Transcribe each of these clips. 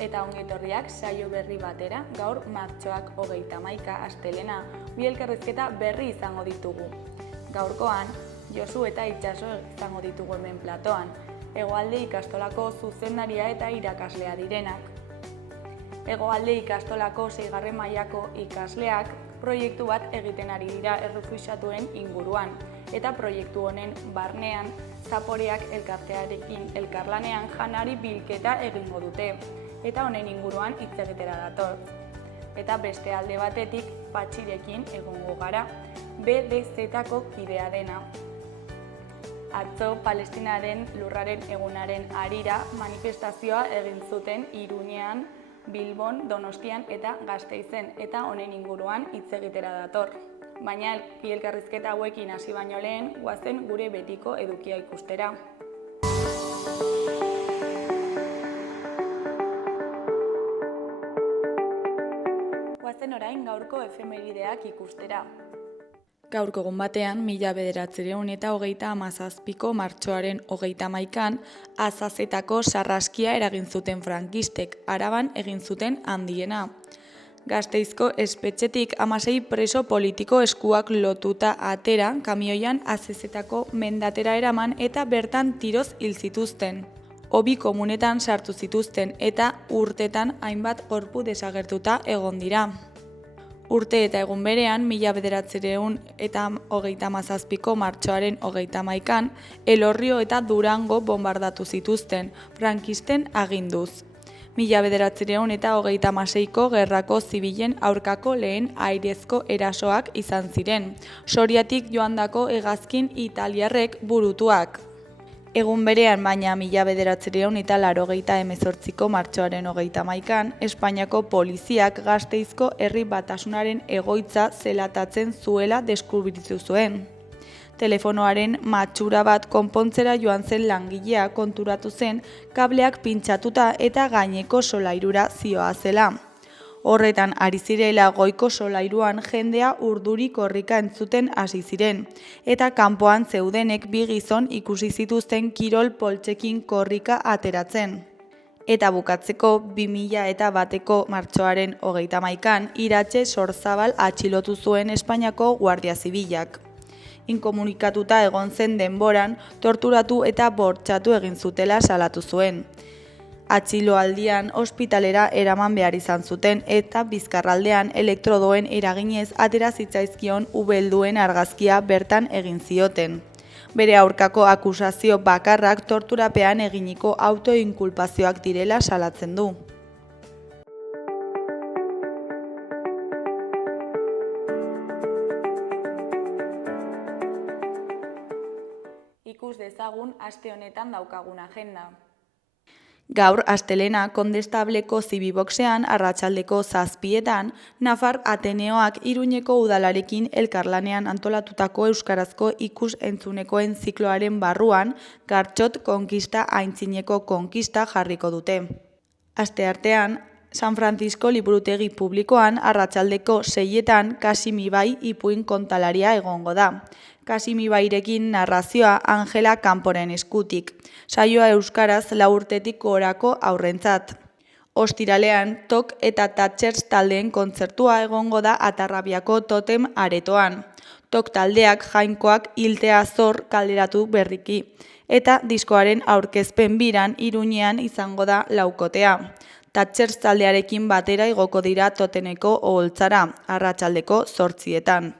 eta ongetorriak saio berri batera, gaur martxoak 31 astelena, bi elkarrizketa berri izango ditugu. Gaurkoan, Josu eta Itxaso izango ditugu hemen platoan, Hegoalde ikastolako zuzendaria eta irakaslea direnak. Hegoalde ikastolako 6. mailako ikasleak proiektu bat egiten ari dira errefuxiatuen inguruan, eta proiektu honen barnean Zaporeak elkartearekin elkarlanean janari bilketa egingo dute, eta honen inguruan hitz egitera dator. Eta beste alde batetik Patxirekin egongo gara, BDZ-ko kidea dena. Atzo Palestinaren lurraren egunaren harira manifestazioa egin zuten Iruñean, Bilbon, Donostian eta Gasteizen, eta honen inguruan hitz egitera dator. Baina bi elkarrizketa hauekin hasi baino lehen, goazen gure betiko edukia ikustera. Goazen orain gaurko efemerideak ikustera. Gaurko egun batean, 1937ko martxoaren 31an, Azazetako sarraskia eragin zuten frankistek, Araban egin zuten handiena. Gasteizko espetxetik 16 preso politiko eskuak lotuta atera, kamioian Azazetako mendatera eraman eta bertan tiroz hil zituzten. Hobi komunetan sartu zituzten eta urtetan hainbat gorpu desagertuta egon dira. Urte eta egun berean, 1937ko martxoaren 31an, Elorrio eta Durango bombardatu zituzten, frankisten aginduz. 1936ko gerrako zibilen aurkako lehen airezko erasoak izan ziren, Soriatik joandako hegazkin italiarrek burutuak. Egun berean, baina 1988ko martxoaren 31an, Espainiako poliziak Gasteizko herri batasunaren egoitza zelatatzen zuela deskubritu zuen. Telefonoaren matxura bat konpontzera joan zen langilea konturatu zen kableak pintxatuta eta gaineko solairura zihoazela. Horretan ari zirela goiko solairuan jendea urduri korrika entzuten hasi ziren, eta kanpoan zeudenek bi gizon ikusi zituzten kirol poltsekin korrika ateratzen. Eta bukatzeko 2001ko martxoaren 31an, Iratxe Sorzabal atxilotu zuen Espainiako Guardia Zibilak. Inkomunikatuta egon zen denboran, torturatu eta bortxatu egin zutela salatu zuen. Atxiloaldian ospitalera eraman behar izan zuten eta bizkarraldean elektrodoen eraginez atera zitzaizkion ubelduen argazkia bertan egin zioten. Bere aurkako akusazio bakarrak torturapean eginiko autoinkulpazioak direla salatzen du. Ikus dezagun aste honetan daukagun agenda. Gaur, astelena, Kondestableko zibiboxean arratsaldeko 7etan, Nafar Ateneoak Iruñeko udalarekin elkarlanean antolatutako euskarazko ikus-entzunekoen zikloaren barruan Gartxot konkista aintzineko konkista jarriko dute. Asteartean, San Francisco liburutegi publikoan arratsaldeko 6etan Kasimibai ipuin kontalaria egongo da. Kasimibairekin narrazioa Angela Kanporen eskutik. Saioa euskaraz 4 urtetik gorako haurrentzat. Ostiralean, Tok eta Thatchers taldeen kontzertua egongo da Atarrabiako Totem aretoan. Tok taldeak Jainkoak hiltea zor kalderatu berriki. Eta diskoaren aurkezpen biran Iruñean izango da laukotea. Thatchers taldearekin batera igoko dira Totemeko oholtzara, arratsaldeko 8etan.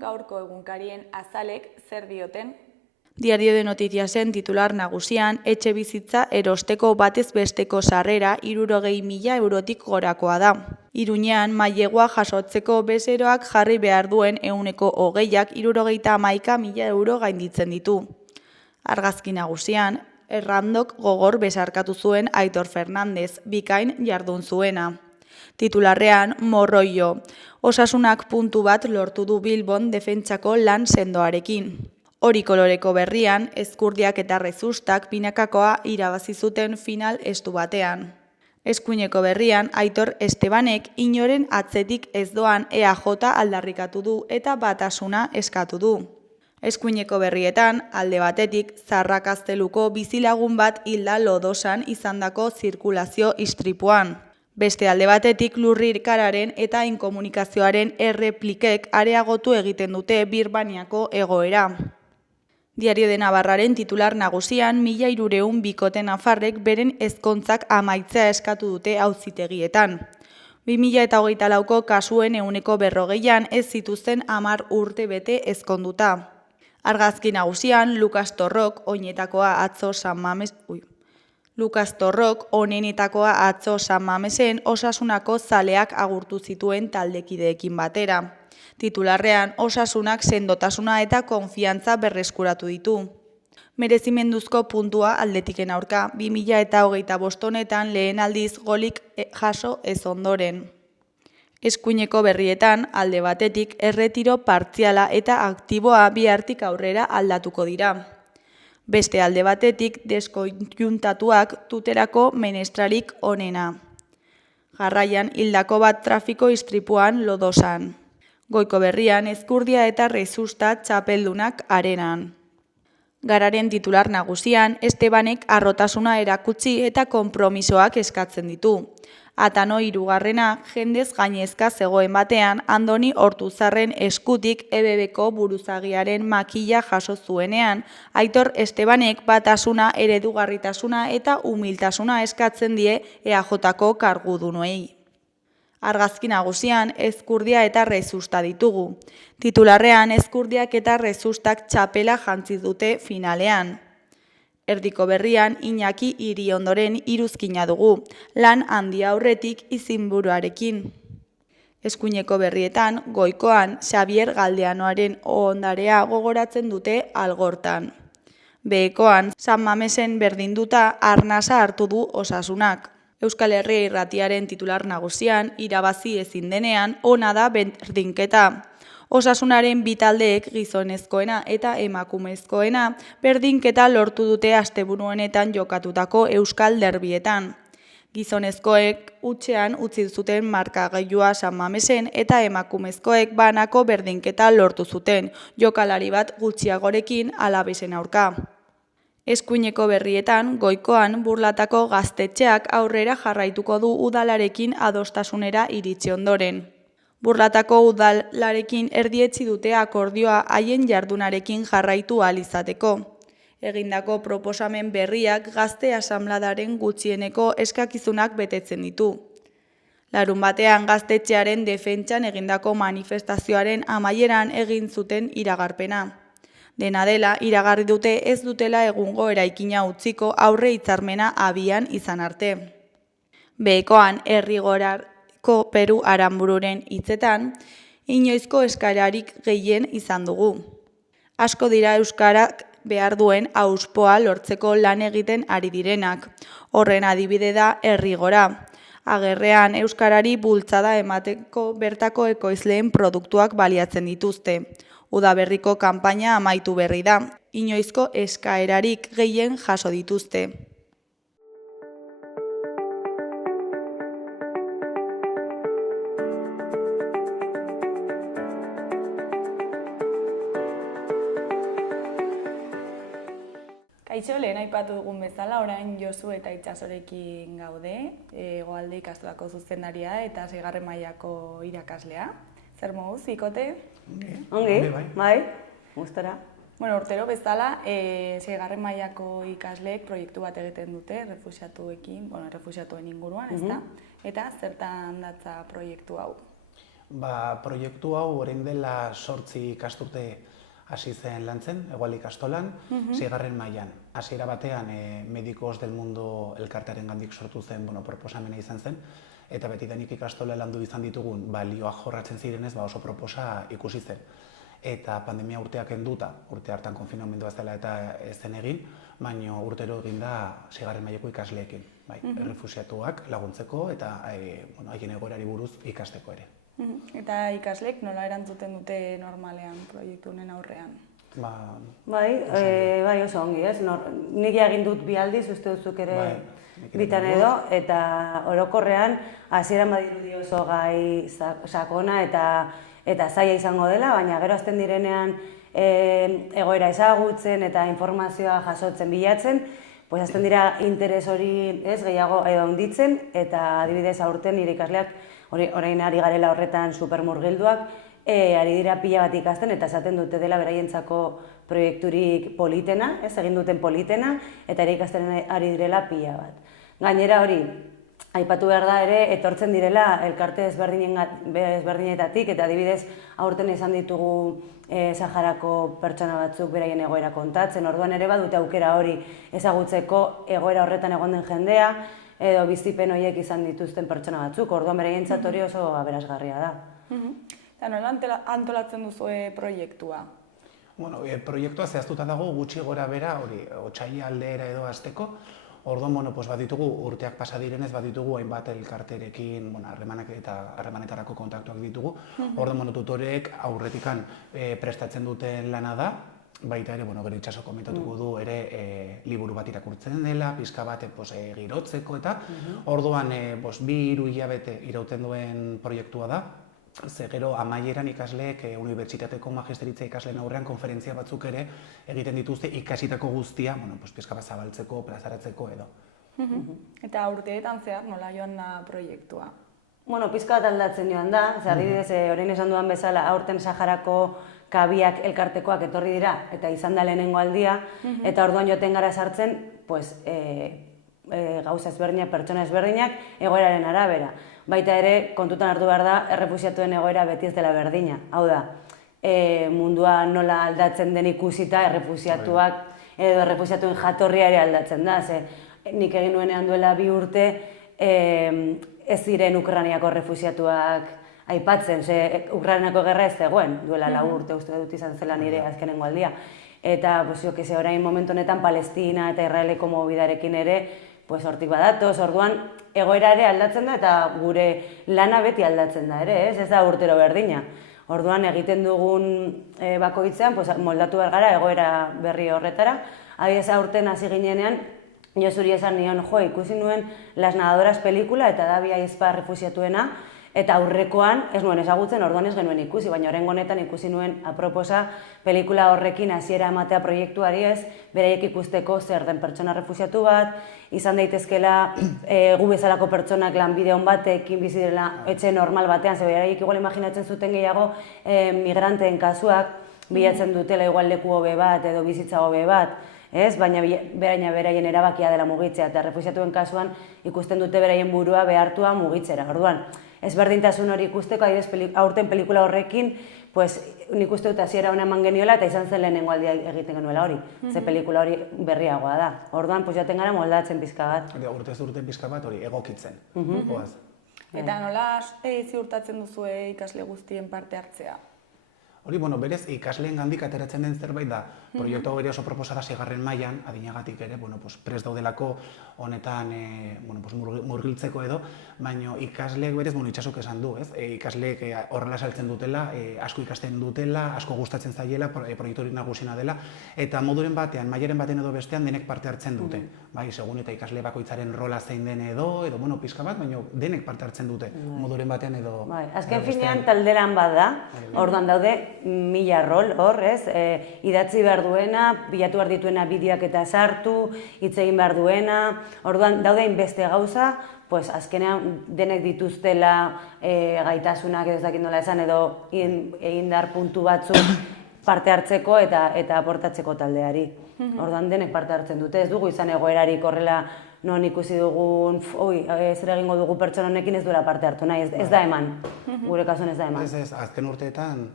Gaurko egunkarien azalek zer dioten? Diario de Noticiasen titular nagusian, etxe bizitza erosteko batez besteko sarrera 60.000 eurotik gorakoa da. Iruñean mailegua jasotzeko bezeroak jarri behar duen 20%ak 71.000 euro gainditzen ditu. Argazki nagusian, errandok gogor besarkatu zuen Aitor Fernandez, bikain jardun zuena. Titularrean, morroio. Osasunak puntu bat lortu du Bilbon defentsako lan sendoarekin. Hori koloreko berrian, Ezkurdiak eta Rezustak binakakoa irabazi zuten final estu batean. Eskuineko berrian, Aitor Estebanek inoren atzetik ez doan EAJ aldarrikatu du eta batasuna eskatu du. Eskuineko berrietan, alde batetik, Zarrakazteluko bizilagun bat hilda Lodosan izandako zirkulazio istripuan. Beste alde batetik, lurrikararen eta inkomunikazioaren erreplikek areagotu egiten dute Birbaniako egoera. Diario de Navarraren titular nagusian, 1300 bikote nafarrek beren ezkontzak amaitzea eskatu dute auzitegietan. 2024ko kasuen 40%an ez zituzten 10 urte bete ezkonduta. Argazki nagusian, Lukas Torrok, onenetakoa atzo San Mamesen Osasunako zaleak agurtu zituen taldekideekin batera. Titularrean, Osasunak sendotasuna eta konfiantza berreskuratu ditu. Merezimenduzko puntua Atletiken aurka, 2025 honetan lehen aldiz golik jaso ez ondoren. Eskuineko berrietan, alde batetik, erretiro partziala eta aktiboa bihartik aurrera aldatuko dira. Beste alde batetik, deskoiuntatuak tuterako menestrarik onena. Jarraian, hildako bat trafiko istripuan Lodosan. Goiko berrian, Ezkurdia eta Rezusta txapeldunak arenan. Gararen titular nagusian, Estebanek harrotasuna erakutsi eta konpromisoak eskatzen ditu. Atano 3. jendez gainezka zegoen batean, Andoni Ortuzarren eskutik EBBko buruzagiaren makila jaso zuenean, Aitor Estebanek batasuna, eredugarritasuna eta humiltasuna eskatzen die EAJko kargudunoei. Argazki nagusian, Ezkurdia eta Rezusta ditugu. Titularrean, Ezkurdiak eta Rezustak txapela jantzi dute finalean. Erdiko berrian, Iñaki Iriondoren iruzkina dugu, lan handia aurretik izenburuarekin. Eskuineko berrietan, goikoan, Xabier Galdeanoaren ondarea gogoratzen dute Algortan. Behekoan, San Mamesen berdinduta arnasa hartu du Osasunak. Euskal Herria Irratiaren titular nagusian, irabazi ezin denean, ona da berdinketa. Osasunaren bi taldeek gizonezkoena eta emakumezkoena berdinketa lortu dute asteburu honetan jokatutako Euskal Derbietan. Gizonezkoek hutsean utzi zuten markagailua San Mamesen eta emakumezkoek banako berdinketa lortu zuten, jokalari bat gutxiagorekin Alabesen aurka. Eskuineko berrietan, goikoan Burlatako gaztetxeak aurrera jarraituko du udalarekin adostasunera iritsi ondoren. Burlatako udalarekin erdietsi dute akordioa haien jardunarekin jarraitu ahal izateko. Egindako proposamen berriak gazte asanbladaren gutxieneko eskakizunak betetzen ditu. Larunbatean gaztetxearen defentsan egindako manifestazioaren amaieran egin zuten iragarpena. Dena dela, iragarri dute ez dutela egungo eraikina utziko aurre hitzarmena abian izan arte. Behekoan, Errigorako Peru Aranbururen hitzetan, inoizko eskaerarik gehien izan dugu. Asko dira euskarak behar duen auspoa lortzeko lan egiten ari direnak. Horren adibide da Errigora. Agerrean euskarari bultzada emateko bertako ekoizleen produktuak baliatzen dituzte. Udaberriko kanpaina amaitu berri da. Inoizko eskaerarik gehien jaso dituzte. Kaixo, lehen aipatu dugun bezala, orain Josu eta Itxasorekin gaude, Hegoalde ikastolako zuzendaria eta 6. mailako irakaslea. Zer moduz, bikote? Ongi, bai, gustora. Bueno, urtero bezala, 6. mailako ikasleek proiektu bat egiten dute, refuxiatuen inguruan, ezta? Eta zertan datza proiektu hau? Proiektu hau orain dela 8 ikasturte hasi zen lantzen, Hegoalde ikastolan, 6. mailan. Hasiera batean, Médicos del Mundo elkartearen gandik sortu zen proposamena izan zen, eta betidanik ikastola landu izan ditugun balioak jorratzen zirenez oso proposa ikusi zen. Eta pandemia urteak enduta, urte hartan konfinamendua zela eta ez zen egin, baina urtero egin da 6. mailako ikasleekin, errefuxiatuak laguntzeko eta haien egoerari buruz ikasteko ere. Eta ikasleek nola erantzuten dute normalean proiektu honen aurrean? Bai, oso ongi, ez? Nik egin dut bi aldiz, uste duzuk ere bitan edo, eta orokorrean hasieran badirudi oso gai sakona eta zaila izango dela, baina gero hasten direnean egoera ezagutzen eta informazioa jasotzen bilatzen, pues hasten dira interes hori gehiago handitzen, eta adibidez aurten nire ikasleak orain ari garela horretan supermurgilduak, ari dira pila bat ikasten eta esaten dute dela beraientzako proiekturik politena, egin duten politena, eta ere ikasten ari direla pila bat. Gainera hori, aipatu behar da ere, etortzen direla elkarte ezberdinetatik, eta adibidez aurten izan ditugu Saharako pertsona batzuk beraien egoera kontatzen, orduan ere badute aukera hori ezagutzeko egoera horretan egon den jendea, edo bizipen horiek izan dituzten pertsona batzuk, orduan beraientzat hori oso aberasgarria da. Eta nola antolatzen duzue proiektua? Bueno, proiektua zehaztuta dago gutxi gora bera, hori, otsaila aldera edo hasteko. Orduan, bueno, pues baditugu urteak pasa direnez, baditugu hainbat elkarterekin, bueno, harremanak eta harremanetarako kontaktuak ditugu. Orduan, bueno, tutoreek aurretikan prestatzen duten lana da, baita ere, bueno, gero itxaso komentatuko du ere liburu bat irakurtzen dela, pizka bat girotzeko eta orduan 2-3 hilabete irauten duen proiektua da. Ze gero amaieran ikasleek unibertsitateko magisteritza ikasleen aurrean konferentzia batzuk ere egiten dituzte ikasitako guztia, bueno, pues pizka bat zabaltzeko, plazaratzeko edo. Eta urteetan zehar nola joan da proiektua? Bueno, pizka bat aldatzen joan da, adibidez, orain esan dudan bezala, aurten Saharako kabiak elkartekoak etorri dira, eta izan da lehenengo aldia, eta orduan joten gara sartzen, pues, gauza ezberdinak, pertsona ezberdinak, egoeraren arabera. Baita ere, kontutan hartu behar da, errefuxiatuen egoera beti ez dela berdina. Hau da, mundua nola aldatzen den ikusita, errefuxiatuak edo errefuxiatuen jatorria ere aldatzen da. Nik egin nuenean duela 2 urte, ez ziren Ukrainiako errefuxiatuak aipatzen, Ukrainiako gerra ez zegoen, duela 4 urte uste dut izan zela nire azkenengo aldia. Eta, orain momentu honetan Palestina eta Israeleko mobidarekin ere, hortik badatoz, orduan egoera ere aldatzen da eta gure lana beti aldatzen da ere, ez da urtero berdina. Orduan egiten dugun bakoitzean moldatu behar gara egoera berri horretara. Adibidez aurten hasi ginenean, Josuri esan nion, ikusi nuen Las Nadadoras pelikula eta da Biaizpa refusiatuena, eta aurrekoan ez nuen ezagutzen, orduan ez genuen ikusi, baina oraingo honetan ikusi nuen aproposa pelikula horrekin hasiera ematea proiektuari ez, beraiek ikusteko zer den pertsona refusiatu bat, izan daitezkela gu bezalako pertsonak lanbide on batekin bizi direla etxe normal batean, ze beraiek igual imaginatzen zuten gehiago migranteen kasuak bilatzen dutela igual leku hobe bat edo bizitza hobe bat, baina beraien erabakia dela mugitzea, eta refusiatuen kasuan ikusten dute beraien burua behartua mugitzera. Orduan, ezberdintasun hori ikusteko, aurten pelikula horrekin, nik uste dut hasiera ona eman geniola eta izan zen lehenengo aldia egiten genuela hori. Ze pelikula hori berriagoa da. Orduan, jaten gara moldatzen pizka bat. Urtez urte pizka bat hori egokitzen. Eta nola ziurtatzen duzue ikasle guztien parte hartzea? Hori, berez, ikasleen gandik ateratzen den zerbait da, proiektu hau ere oso proposada 6. mailan, adinagatik ere, prest daudelako honetan murgiltzeko edo, baina ikasleek berez, itxasok esan du, ez? Ikasleek horrela saltzen dutela, asko ikasten dutela, asko gustatzen zaiela, proiektu hori nagusiena dela, eta moduren batean, mailaren batean edo bestean denek parte hartzen dute. Bai, segun eta ikasle bakoitzaren rola zein den edo, pizka bat, baina denek parte hartzen dute, moduren batean edo... Azken finean talderan bat da, orduan daude 1000 rol hor, idatzi behar duena, bilatu behar dituena bideoak eta sartu, hitz egin behar duena, orduan daude hainbeste gauza, azkenean denek dituztela gaitasunak edo ez dakit nola esan edo indar puntu batzuk parte hartzeko eta aportatzeko taldeari. Orduan denek parte hartzen dute, ez dugu izan egoerarik horrela non ikusi dugun, zer egingo dugu pertsona honekin ez duela parte hartu nahi, ez da eman, gure kasuan ez da eman. Ez, azken urteetan...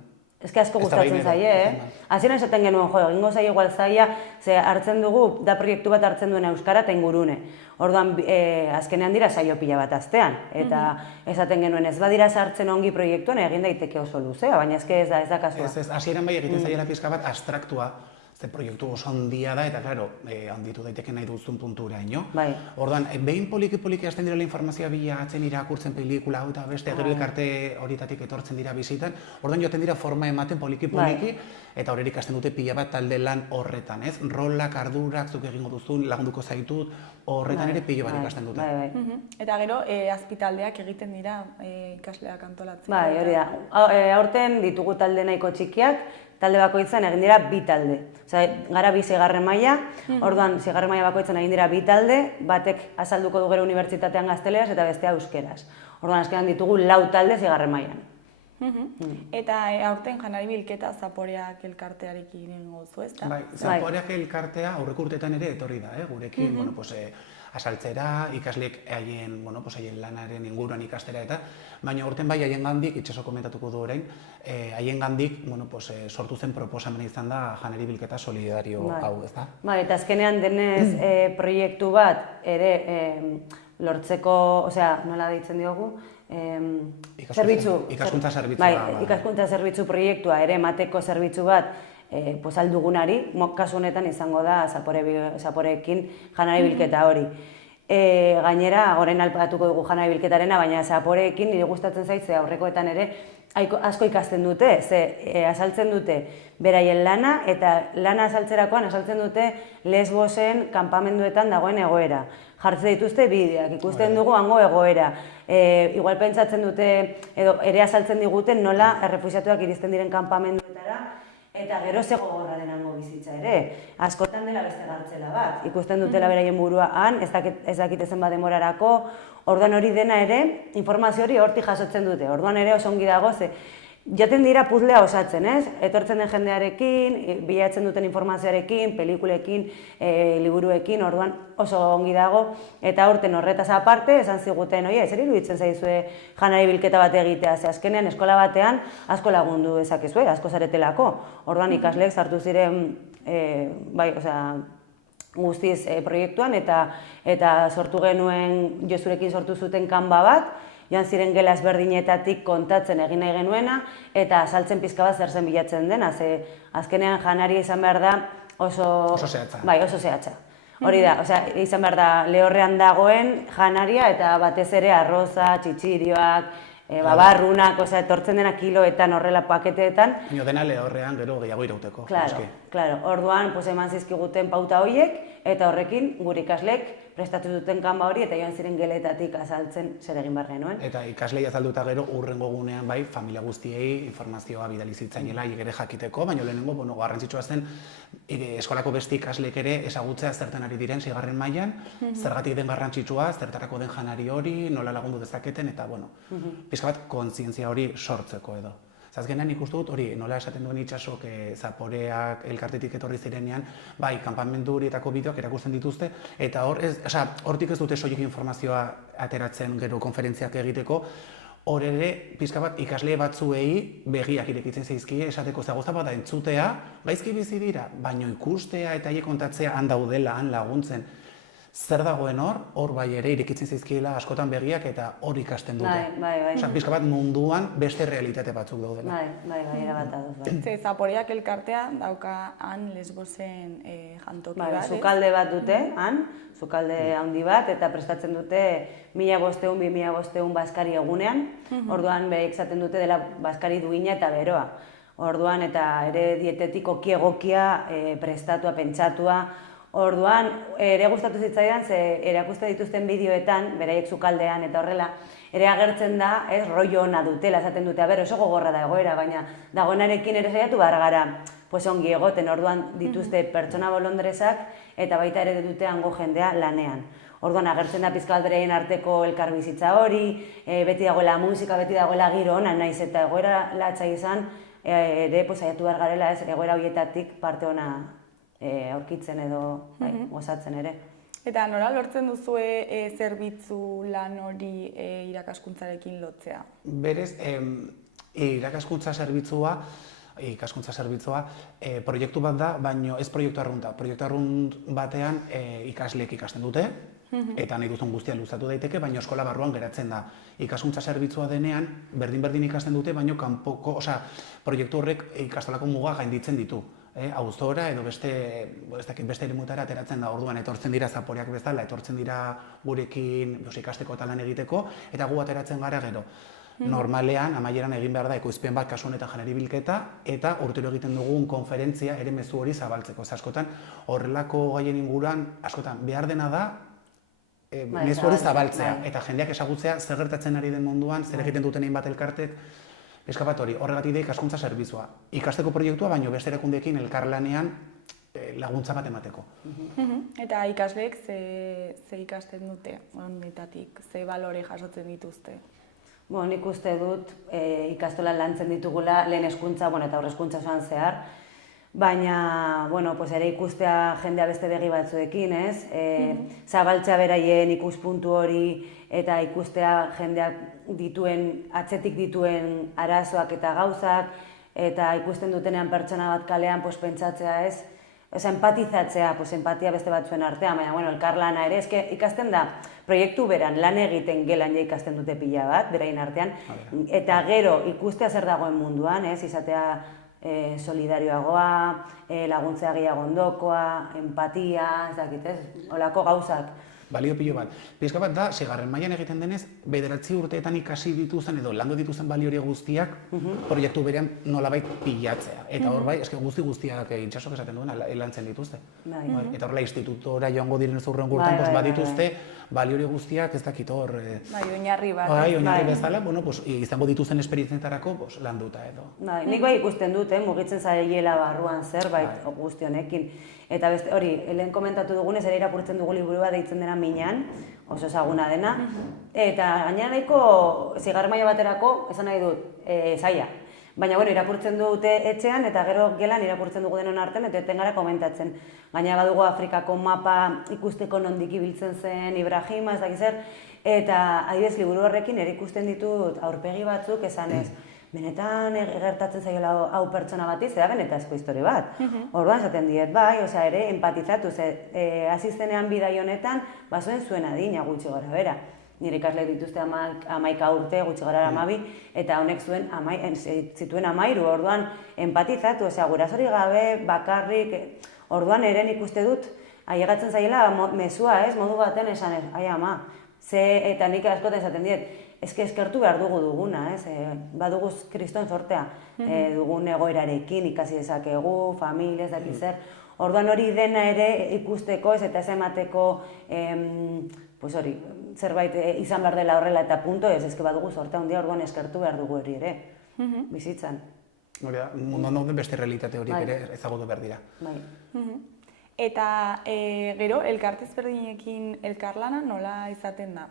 Ez que asko gustatzen zaie, Hasieran esaten genuen, egingo zaie igual zaia, ze hartzen dugu, da proiektu bat hartzen duena euskara eta ingurune. Orduan, azkenean dira saio pila bat astean, eta esaten genuen ez badira sartzen ongi proiektuan egin daiteke oso luzea, baina ez da kasua. Ez, hasieran bai egiten zaiela pizka bat abstraktua, Ze proiektu oso handia da, eta, klaro, handitu daiteke nahi duzun punturaino. Bai. Orduan, behin poliki-poliki hasten direla informazioa bilatzen, irakurtzen pelikula hau eta beste gero elkarte horitatik etortzen dira bizitan, orduan joaten dira forma ematen poliki-poliki, eta horrerik ikasten dute pila bat talde lan horretan, ez? Rolak, ardurak, zuk egingo duzun, lagunduko zaitut, horretan ere pilo bat ikasten dute. Eta gero, azpitaldeak egiten dira ikasleak antolatzen. Bai, hori da. Aurten ditugu talde nahiko txikiak, talde bakoitzan egin dira 2 talde. Gara 2 seigarren maila, orduan seigarren maila bakoitzan egin dira 2 talde, batek azalduko du gero unibertsitatean gazteleraz eta bestea euskeraz. Orduan azkenan ditugu 4 talde seigarren mailan. Eta aurten janari bilketa Zaporeak elkartearekin egingo zu, ezta? Bai, Zaporeak elkartea aurreko urteetan ere etorri da, gurekin, asaltzera, ikasleek haien lanaren inguruan ikastera eta, baina urten bai haiengandik, itxaso komentatuko du orain, haiengandik sortu zen proposamena izan da janari bilketa solidario hau, ezta? Bai, eta azkenean denez proiektu bat ere lortzeko, nola deitzen diogu, ikaskuntza zerbitzua. Bai, ikaskuntza zerbitzu proiektua ere emateko zerbitzu bat aldugunari, kasu honetan izango da Zaporeekin janari bilketa hori. Gainera, orain alpatuko dugu janari bilketarena, baina Zaporeekin nire gustatzen zait, ze aurrekoetan ere asko ikasten dute, ze azaltzen dute beraien lana, eta lana azaltzerakoan azaltzen dute Lesbosen kanpamenduetan dagoen egoera. Jartzen dituzte bideak, ikusten dugu hango egoera. Igual pentsatzen dute, edo ere azaltzen diguten nola errefuxiatuak iristen diren kanpamenduetara, eta gero ze gogorra den hango bizitza ere. Askotan dela beste gartzela bat. Ikusten dutela beraien burua han, ez dakite zenbat demorarako, orduan hori dena ere, informazio hori hortik jasotzen dute. Orduan ere oso ongi dago, ze jaten dira puzlea osatzen, ez? Etortzen den jendearekin, bilatzen duten informazioarekin, pelikulekin, liburuekin, orduan oso ongi dago. Eta aurten horretaz aparte, esan ziguten, zer iruditzen zaizue janari bilketa bat egitea, ze azkenean eskola batean asko lagundu dezakezue, asko zaretelako. Orduan ikasleek sartu ziren, guztiz proiektuan, eta sortu genuen, Josurekin sortu zuten kanba bat, joan ziren gela ezberdinetatik kontatzen egin nahi genuena, eta azaltzen pizka bat zer zen bilatzen dena, ze azkenean janari izan behar da oso zehatza. Bai, oso zehatza. Hori da, izan behar da lehorrean dagoen janaria, eta batez ere arroza, txitsirioak, babarrunak, etortzen dena kiloetan horrela paketeetan. Baina dena lehorrean gero gehiago irauteko. Claro, orduan eman zizkiguten pauta horiek, eta horrekin gure ikasleek prestatu duten kanba hori, eta joan ziren geletatik azaltzen zer egin behar genuen. Eta ikaslei azalduta gero urrengo gunean bai, familia guztiei informazioa bidali zitzainela ere jakiteko, baina lehenengo garrantzitsua zen eskolako beste ikasleek ere ezagutzea zertan ari diren 6. mailan, zergatik den garrantzitsua, zertarako den janari hori, nola lagundu dezaketen, eta pixka bat kontzientzia hori sortzeko edo. Azkenean ikustu dut hori, nola esaten duen Itsasok Zaporeak elkartetik etorri zirenean, bai, kanpamendu horietako bideoak erakusten dituzte, eta hortik ez dute soilik informazioa ateratzen gero konferentziak egiteko, hor ere, pixka bat ikasle batzuei begiak irekitzen zaizkie, esateko zagoza bat da entzutea, gaizki bizi dira, baino ikustea eta haiek kontatzea han daudela, han laguntzen, zer dagoen hor bai ere irekitzen zaizkiela askotan begiak eta hor ikasten dute. Bai. Pixka bat munduan beste realitate batzuk daudela. Bai, erabat aduz. Zaporeak elkartea dauka han Lesbosen jantoki bat. Sukalde bat dute, han, sukalde handi bat, eta prestatzen dute 1500-2500 bazkari egunean, orduan bereik zaten dute dela bazkari duina eta beroa. Orduan eta ere dietetiko egokia, prestatua, pentsatua. Orduan, ere gustatu zitzaidan, ze erakuste dituzten bideoetan, beraiek sukaldean eta horrela, ere agertzen da, rollo ona dutela, esaten dute, oso gogorra da egoera, baina dagoenarekin ere saiatu behar gara, ongi egoten, orduan dituzte pertsona bolondrezak, eta baita ere dute hango jendea lanean. Orduan, agertzen da pizka bat beraien arteko elkarbizitza hori, beti dagoela musika, beti dagoela giro ona, naiz eta egoera latza izan, ere saiatu behar garela, egoera horietatik parte ona aurkitzen edo gozatzen ere. Eta nola lortzen duzue zerbitzu lan hori irakaskuntzarekin lotzea? Berez, irakaskuntza zerbitzua, proiektu bat da, baina ez proiektu arrunta. Proiektu arrunt batean ikasleek ikasten dute, eta nahi duzun guztia luzatu daiteke, baina eskola barruan geratzen da. Ikaskuntza zerbitzua denean, berdin-berdin ikasten dute, baina kanpoko, proiektu horrek ikastolako muga gainditzen ditu. auzora edo beste eremutara ateratzen da, orduan etortzen dira zaporeak bezala, etortzen dira gurekin ikasteko eta lan egiteko, eta gu ateratzen gara gero. Normalean, amaieran egin behar da ekoizpen bat kasu honetan janari bilketa, eta urtero egiten dugun konferentzia ere mezu hori zabaltzeko. Askotan, horrelako gaien inguruan, askotan, behar dena da, mezu hori zabaltzea, eta jendeak ezagutzea zer gertatzen ari den munduan, zer egiten duten egin bat elkartek, pixka bat hori, horregatik da ikaskuntza zerbizua. Ikasteko proiektua, baino beste erakundeekin elkarlanean laguntza bat emateko. Eta ikasleek ze ikasten dute, honetatik, ze balore jasotzen dituzte? Nik uste dut ikastolan lantzen ditugula lehen hezkuntza eta aurre hezkuntza osoan zehar, baina ere ikustea jendea beste begi batzuekin, zabaltzea beraien ikuspuntu hori eta ikustea jendeak atzetik dituen arazoak eta gauzak, eta ikusten dutenean pertsona bat kalean pentsatzea ez, empatizatzea, empatia beste batzuen artean, baina elkarlana ere, ikasten da, proiektu beran lan egiten gelan ja ikasten dute pila bat, berain artean, eta gero ikustea zer dagoen munduan, izatea solidarioagoa, laguntzea gehiago ondokoa, empatia, ez dakit, holako gauzak. Balio pilo bat. Pizka bat da, seigarren mailan egiten denez, 9 urteetan ikasi dituzen edo landu dituzen balio hori guztiak proiektu berean nolabait pilatzea. Eta hor bai, guztiak itxasok esaten duena lantzen dituzte. Eta horrela institutora joango diren zurren gurten, badituzte balio hori guztiak ez dakit hor... Oinarri bat. Oinarri bezala, izango dituzen esperientzietarako landuta edo. Nik bai ikusten dut, mugitzen zaiela barruan zerbait guzti honekin. Eta hori, lehen komentatu dugunez, ere irakurtzen dugu liburu bat deitzen dena Minan, oso ezaguna dena. Eta gainera nahiko, seigarren maila baterako, esan nahi dut, zaila. Baina, irakurtzen dute etxean, eta gero gelan irakurtzen dugu denon artean, eta eten gara komentatzen. Gainera badugu Afrikako mapa ikusteko nondik ibiltzen zen Ibrahima, ez dakiz zer, eta adibidez liburu horrekin ere ikusten ditut aurpegi batzuk esanez, benetan gertatzen zaiola hau pertsona bati, zera benetazko histori bat. Orduan esaten diet, bai, ere empatizatu, hasi zenean bidai honetan, zuen zuen adina gutxi gora bera. Nire ikasleek dituzte 11 urte, gutxi gara 12, eta honek zituen 13, orduan empatizatu, gurasori gabe, bakarrik, orduan eren ikuste dut, ailegatzen zaiela mezua, modu baten esan ez, ai ama, eta nik askotan esaten diet, eskertu behar duguna, badugu kriston sortea, dugun egoerarekin ikasi dezakegu, familia, ez dakiz zer. Orduan hori dena ere ikusteko eta ez emateko zerbait izan behar dela horrela eta punto ez, badugu sortea handia, orduan eskertu behar dugu hori ere, bizitzan. Munduan beste realitate horiek ere ezagutu behar dira. Eta gero, elkarte ezberdinekin elkarlana nola izaten da?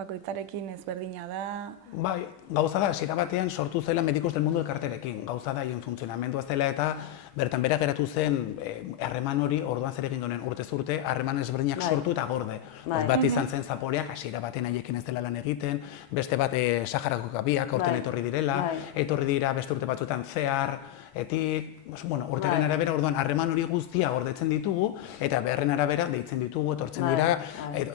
Bakoitzarekin ezberdina da... Bai, gauza da, hasiera batean sortu zela Medicus del Mundo elkarterekin. Gauza da, haien funtzionamendua zela eta bertan bera geratu zen harreman hori, orduan zer egin donen urtez urte, harreman ezberdinak sortu eta gorde. Bat izan zen zaporeak, hasiera batean haiekin ez dela lan egiten, beste bat Saharako kabiak aurten etorri direla, etorri dira beste urte batzuetan zehar, urtearen arabera, orduan, harreman hori guztia gordetzen ditugu, eta beharren arabera deitzen ditugu, etortzen dira,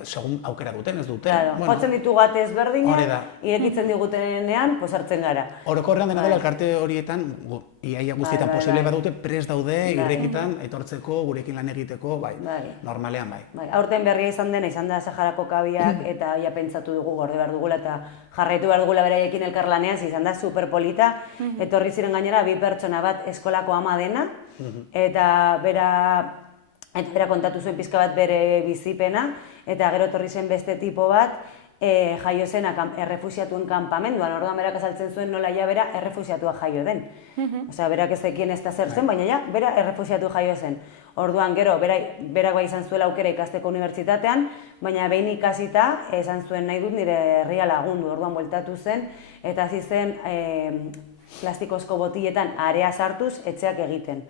segun aukera duten, ez dute. Jotzen ditugu ate ezberdinak, irekitzen digutenean, hartzen gara. Orokorrean dena dela, elkarte horietan, iaia guztietan posible badute, prest daude, irekitan, etortzeko, gurekin lan egiteko, normalean bai. Aurten berria izan da Saharako kabiak, eta ia pentsatu dugu, gorde behar dugula, eta jarraitu behar dugula beraiekin elkarlanean, izan da superpolita, etorri ziren gainera, 2 pertsona bat eskolako ama dena, eta bera kontatu zuen pizka bat bere bizipena, eta gero etorri zen beste tipo bat, jaio zen errefusiatuen kanpamenduan, orduan berak azaltzen zuen nola ja bera errefusiatua jaio den. Osea, berak ez zekien ez da zer zen, baina ja, bera errefusiatu jaio zen. Orduan gero, berak bai izan zuela aukera ikasteko unibertsitatean, baina behin ikasita, esan zuen nahi dut nire herria lagundu, orduan bueltatu zen, eta hasi zen plastikozko botiletan area sartuz etxeak egiten.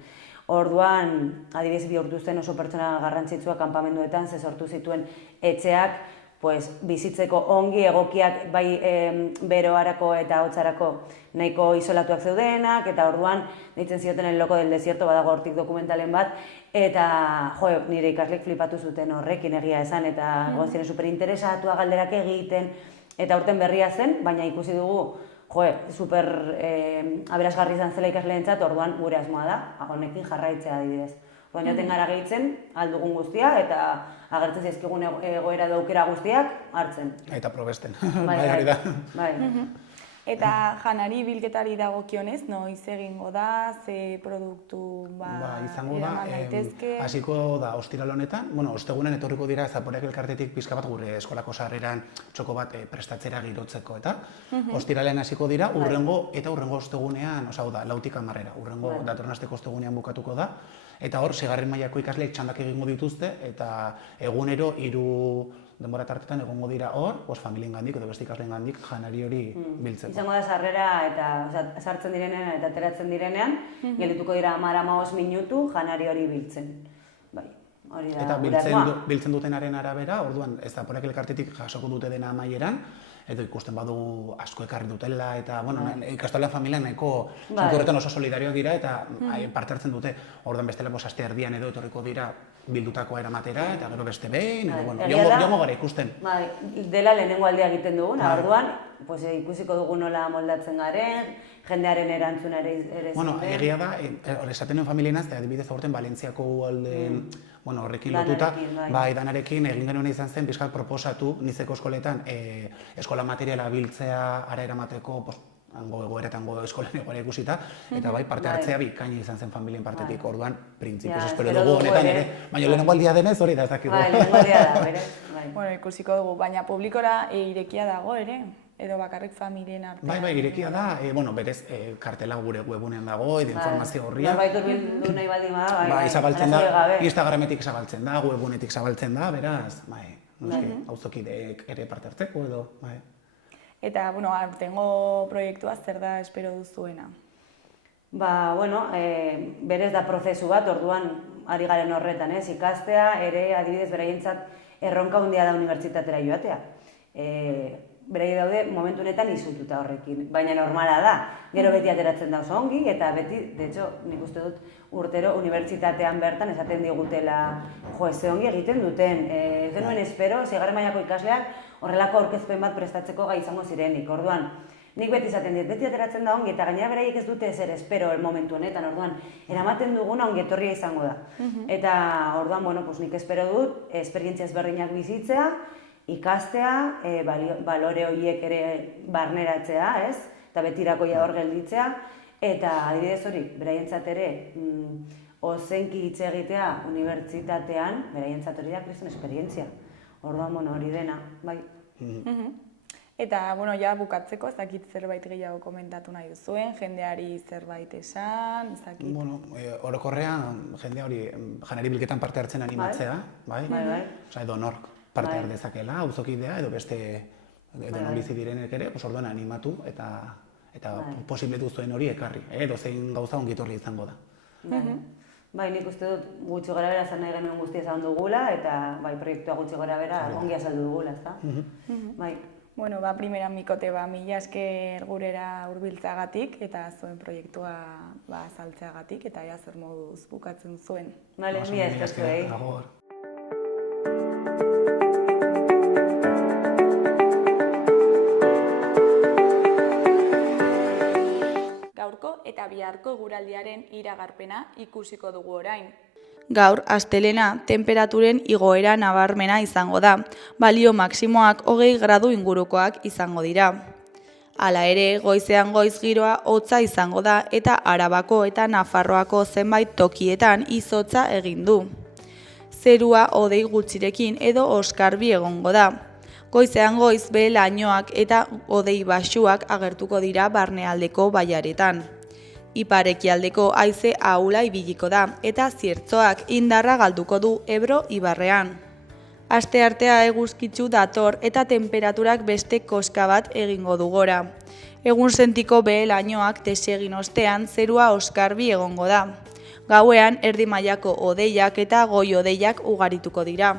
Orduan, adibidez bihurtu zen oso pertsona garrantzitsua kanpamenduetan, ze sortu zituen etxeak, bizitzeko ongi egokiak bai beroarako eta hotzarako nahiko isolatuak zeudenak, eta orduan deitzen zioten El Loco del Desierto, badago hortik dokumentalen bat, eta nire ikaslek flipatu zuten horrekin egia esan, eta ziren superinteresatua galderak egiten, eta aurten berria zen, baina ikusi dugu super aberasgarri izan zela ikasleentzat, orduan gure asmoa da, honekin jarraitzea adibidez. Orduan joaten gara gehitzen, aldugun guztia, eta agertzen zaizkigun egoera daukera guztiak hartzen. Eta probesten, Bai, hori da. bai. Eta janari bilketari dagokionez, noiz egingo da, ze produktu Izango da, eraman daitezke? hasiko da ostiral honetan, ostegunen etorriko dira Zaporeak elkartetik pixka bat gure eskolako sarreran txoko bat prestatzera girotzeko, eta ostiralean hasiko dira, urrengo ostegunean, da, 6-10, urrengo datorren asteko ostegunean bukatuko da, eta hor, 6. mailako ikasleek txandak egingo dituzte, eta egunero 3 denbora tartetan egongo dira hor, familiengandik edo beste ikasleengandik janari hori biltzeko. Izango da sarrera eta sartzen direnean eta ateratzen direnean, geldituko dira 10-15 minutu janari hori biltzen. Bai, hori da. Eta biltzen dutenaren arabera, orduan ez Zaporeak elkartetik jasoko dute dena amaieran, edo ikusten badu asko ekarri dutela, eta, ikastola familia nahiko horretan oso solidarioak dira, eta parte hartzen dute, orduan bestela aste erdian edo etorriko dira bildutakoa eramatera, eta gero beste behin, joango gara ikusten. Dela lehenengo aldea egiten dugun, orduan, ikusiko dugu nola moldatzen garen, jendearen erantzuna ere Bueno, egia da, esaten nuen familienaz, adibidez aurten Valentziako alden horrekin lotuta, danarekin egin genuen izan zen, bizkak proposatu nizeko eskoletan eskola materiala biltzea ara eramateko, hango egoeretan eskolen egoera ikusita, eta parte hartzea bikaina izan zen familien partetik, orduan, printzipioz espero dugu honetan ere, baina lehenengo aldia denez hori da ezakigu. Lehenengo aldia da, berez. Bueno, ikusiko dugu, baina publikora irekia dago ere? Edo bakarrik familien artean? Bai, irekia da, berez kartela gure webunean dago, edo informazio horria. Norbait hurbildu nahi baldin bada, bai, zabaltzen da, Instagrametik zabaltzen da, webunetik zabaltzen da, beraz, auzokideek ere parte hartzeko edo, bai. Eta, aurtengo proiektua zer da espero duzuena? Berez da prozesu bat, orduan ari garen horretan, ikastea, ere adibidez beraientzat erronka handia da unibertsitatera joatea. Berai daude momentu honetan izututa horrekin, baina normala da. Gero beti ateratzen da oso ongi, eta beti, de hecho, nik uste dut urtero unibertsitatean bertan esaten digutela ze ongi egiten duten. Ez denuen espero, 6. mailako ikasleak horrelako aurkezpen bat prestatzeko gai izango zirenik. Orduan, nik beti izaten dit, beti ateratzen da ongi, eta gainera beraiek ez dute ezer espero momentu honetan, orduan, eramaten duguna ongi etorria izango da. Eta orduan, nik espero dut, esperientzia ezberdinak bizitzea, ikastea, balore horiek ere barneratzea, eta betirako hor gelditzea, eta adibidez hori, beraientzat ere, ozenki hitz egitea unibertsitatean, beraientzat hori da kriston esperientzia. Orduan, hori dena, bai. Eta, ja bukatzeko, ez dakit zerbait gehiago komentatu nahi duzuen, jendeari zerbait esan, ez dakit. Orokorrean, jende hori, janari bilketan parte hartzen animatzea, bai? Edo nork parte har dezakela, auzokidea, edo beste non bizi direnek ere, orduan animatu eta posible duzuen hori ekarri, edo zein gauza ongitorri izango da. Bai, nik uste dut gutxi gora bera zer nahi genuen guztia izan dugula, eta proiektua gutxi gora bera ongi azaldu dugula, ezta? Bai. Bueno, primeran mikote, mila esker gurera hurbiltzeagatik eta zuen proiektua azaltzeagatik, eta ea zer moduz bukatzen zuen. Bale, mila esker zuei. Gaurko eta biharko eguraldiaren iragarpena ikusiko dugu orain. Gaur, astelena, temperaturen igoera nabarmena izango da, balio maksimoak 20 gradu ingurukoak izango dira. Hala ere, goizean goiz giroa hotza izango da eta Arabako eta Nafarroako zenbait tokietan izotza egin du. Zerua hodei gutxirekin edo oskarbi egongo da. Goizean goiz behe-lainoak eta hodei baxuak agertuko dira barnealdeko bailaretan. Ipar-ekialdeko haize ahula ibiliko da eta ziertzoak indarra galduko du Ebro ibarrean. Asteartea eguzkitsu dator eta tenperaturak beste koska bat egingo du gora. Egun sentiko behe-lainoak desegin ostean zerua oskarbi egongo da. Gauean erdi mailako hodeiak eta goi-hodeiak ugarituko dira.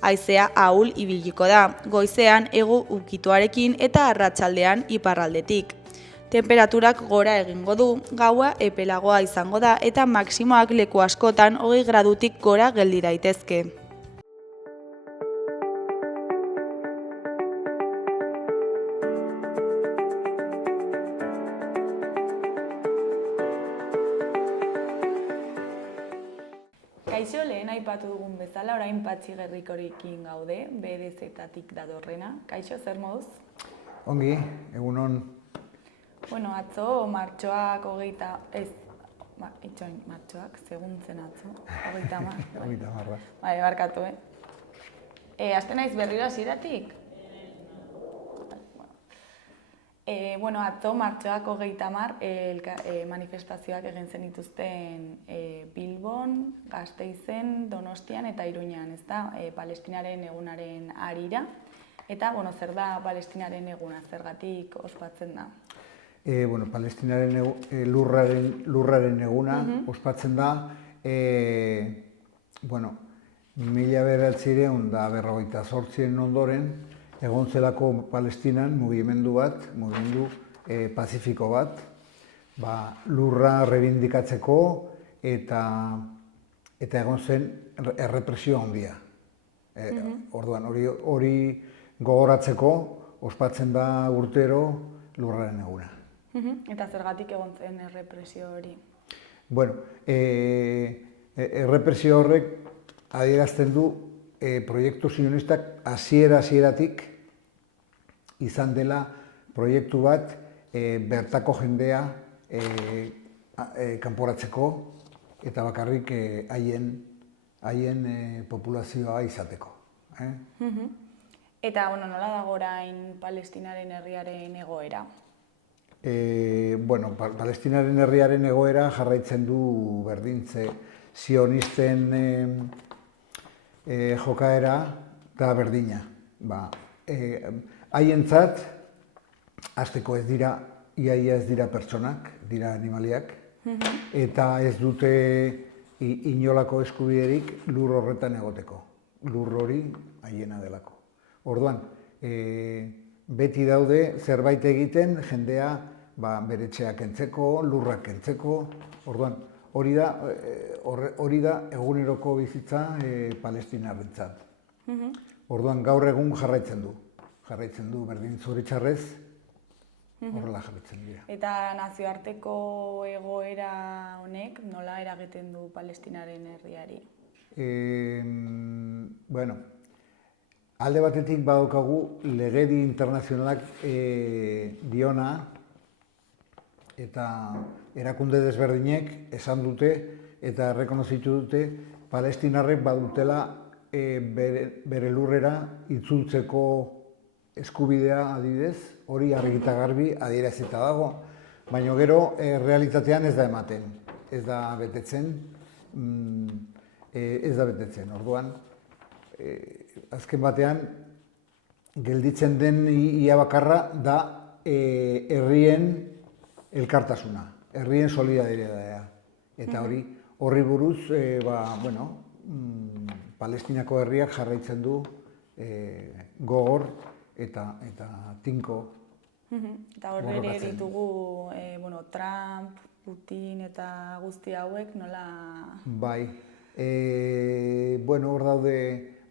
Haizea ahul ibiliko da, goizean hego ukituarekin eta arratsaldean iparraldetik. Temperaturak gora egingo du, gaua epelagoa izango da eta maksimoak leku askotan 20 gradutik gora geldi daitezke. dugun bezala, orain Patxi Gerrikorekin gaude, BDZ-tatik datorrena. Kaixo, zer moduz? Ongi, egunon. Bueno, atzo, martxoak martxoak, seguntzen atzo, 30. Hogeita marra. Bai, barkatu, Aste naiz berriro hasieratik? Bueno, atzo martxoak 30 manifestazioak egin zenituzten Bilbon, Gasteizen, Donostian eta Iruñan, ezta? Palestinaren egunaren harira. Eta, bueno, zer da Palestinaren eguna, zergatik ospatzen da? Bueno, Palestinaren lurraren eguna ospatzen da, bueno, 1948 ondoren, egon zelako Palestinan mugimendu pazifiko bat, lurra rebindikatzeko eta egon zen errepresio handia. Orduan, hori gogoratzeko ospatzen da urtero lurraren eguna. Eta zergatik egon zen errepresio hori? Bueno, errepresio horrek adierazten du proiektu sionistak hasieratik izan dela proiektu bat bertako jendea kanporatzeko eta bakarrik haien populazioa izateko. Eta, bueno, nola dago orain Palestinaren herriaren egoera? Bueno, Palestinaren herriaren egoera jarraitzen du berdintze sionisten jokaera da berdina. Haientzat, hasteko iaia ez dira pertsonak, dira animaliak, eta ez dute inolako eskubiderik lur horretan egoteko. Lur hori haiena delako. Orduan, beti daude zerbait egiten jendea bere etxeak kentzeko, lurrak kentzeko. Orduan, hori da eguneroko bizitza palestinarrentzat. Orduan, gaur egun jarraitzen du berdin zoritxarrez, horrela jarraitzen dira. Eta nazioarteko egoera honek nola eragiten du Palestinaren herriari? Bueno, alde batetik badaukagu legedi internazionalak diona eta erakunde desberdinek esan dute eta errekonozitu dute palestinarrek badutela bere lurrera itzultzeko eskubidea adibidez, hori argi eta garbi adierazita dago, baina gero realitatean ez da ematen, ez da betetzen. Orduan, azken batean, gelditzen den ia bakarra da herrien elkartasuna, herrien solidaritatea. Eta horri buruz, Palestinako herriak jarraitzen du gogor eta tinko. Eta hor ere ditugu Trump, Putin eta guzti hauek nola... Bai, hor daude,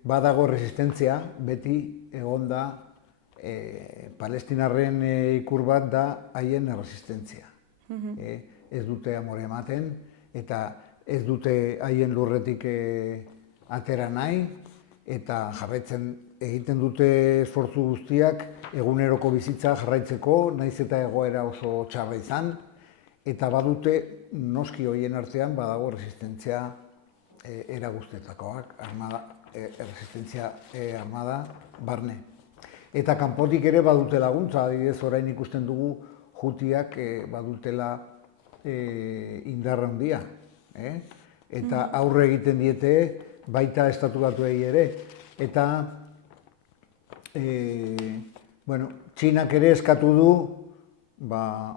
badago resistentzia, beti egon da, palestinarren ikur bat da haien resistentzia. Ez dute amore ematen, eta ez dute haien lurretik atera nahi, eta jarraitzen egiten dute esfortzu guztiak eguneroko bizitza jarraitzeko, nahiz eta egoera oso txarra izan, eta badute noski horien artean badago resistentzia era guztietakoak, resistentzia armada barne. Eta kanpotik ere badute laguntza, adibidez orain ikusten dugu Hutiak badutela indarra handia. Eta aurre egiten diete baita estatu batuei ere. Eta Txinak ere eskatu du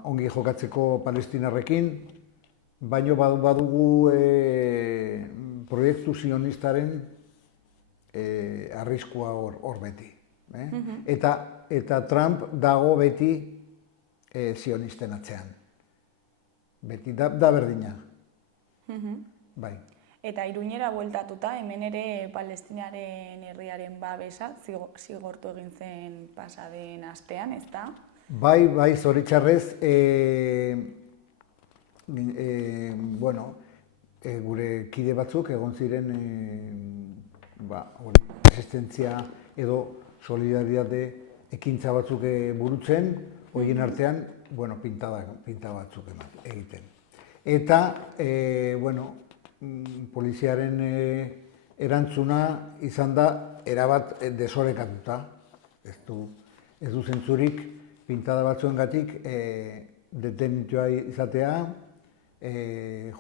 ongi jokatzeko palestinarrekin, baino badugu proiektu sionistaren arriskua hor beti. Eta Trump dago beti sionisten atzean. Beti da berdina. Bai. Eta Iruñera bueltatuta, hemen ere Palestinaren herriaren babesa zigortu egin zen pasaden astean, ezta? Bai, zoritxarrez, gure kide batzuk egon ziren resistentzia edo solidaritate ekintza batzuk burutzen, horien artean, pinta batzuk egiten. Eta, poliziaren erantzuna izan da erabat desorekatuta. Ez du zentzurik pintada batzuengatik detenitua izatea,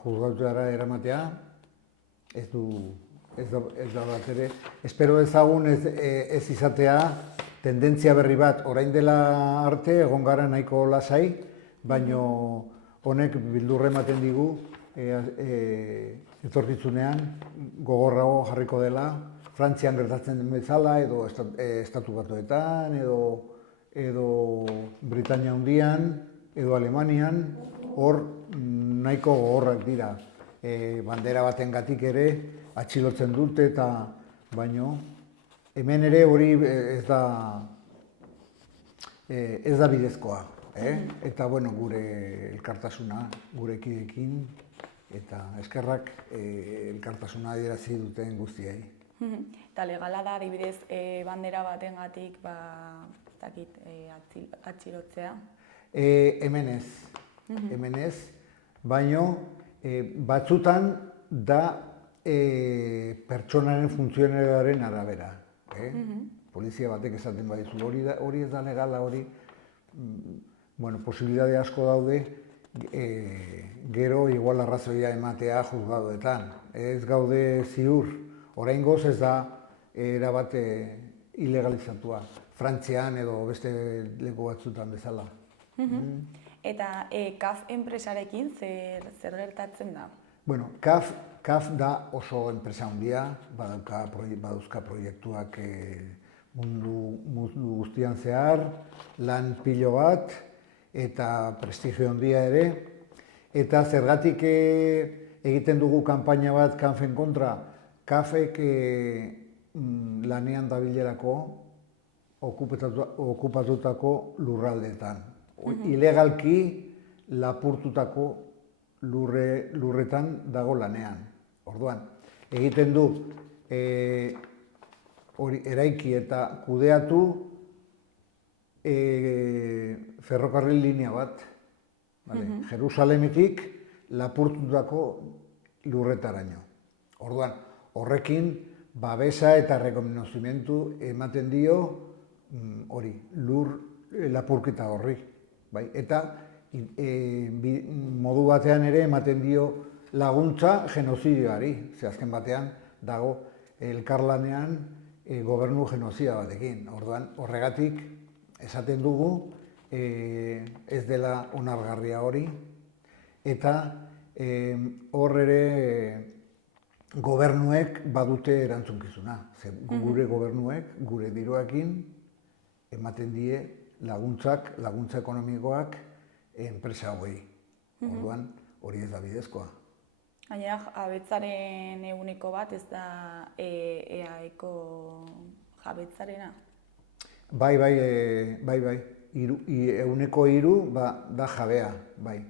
juzgatutara eramatea, ez da bat ere. Espero ezagun ez izatea tendentzia berri bat, orain dela arte egon gara nahiko lasai, baino honek bildurra ematen digu etorkizunean gogorrago jarriko dela, Frantzian gertatzen den bezala, edo Estatu Batuetan, edo Britania Handian, edo Alemanian, hor nahiko gogorrak dira. Bandera batengatik ere atxilotzen dute, eta baino hemen ere hori ez da bidezkoa. Eta gure elkartasuna gurekideekin, eta eskerrak elkartasuna adierazi duten guztiei. Eta legala da, adibidez, bandera batengatik atxilotzea? Hemen ez, baino batzutan da pertsonaren funtzionarioaren arabera. Polizia batek esaten badizu, hori ez da legala, hori posibilitate asko daude, gero igual arrazoia ematea juzgadoetan. Ez gaude ziur, oraingoz ez da erabat ilegalizatua, Frantzian edo beste leku batzutan bezala. Eta CAF enpresarekin zer gertatzen da? CAF da oso enpresa handia, badauzka proiektuak mundu guztian zehar, lan pilo bat, eta prestigio handia ere, eta zergatik egiten dugu kanpaina bat CAF-en kontra, CAF-ek lanean dabilerako okupatutako lurraldeetan. Ilegalki lapurtutako lurretan dago lanean. Orduan, egiten du eraiki eta kudeatu ferrokarril linea bat, Jerusalemetik lapurtutako lurretaraino. Orduan, horrekin babesa eta rekonozimentu ematen dio lur lapurketa horri. Eta modu batean ere ematen dio laguntza genozidioari. Azken batean dago elkarlanean gobernu genozida batekin. Orduan, horregatik esaten dugu ez dela onargarria hori, eta hor ere gobernuek badute erantzunkizuna. Gure gobernuek, gure diruekin, ematen die laguntza ekonomikoak enpresa hauei. Orduan, hori ez da bidezkoa. Gainera, jabetzaren eguneko bat ez da EAeko jabetzarena? Bai. Eguneko 3 da jabea, bai.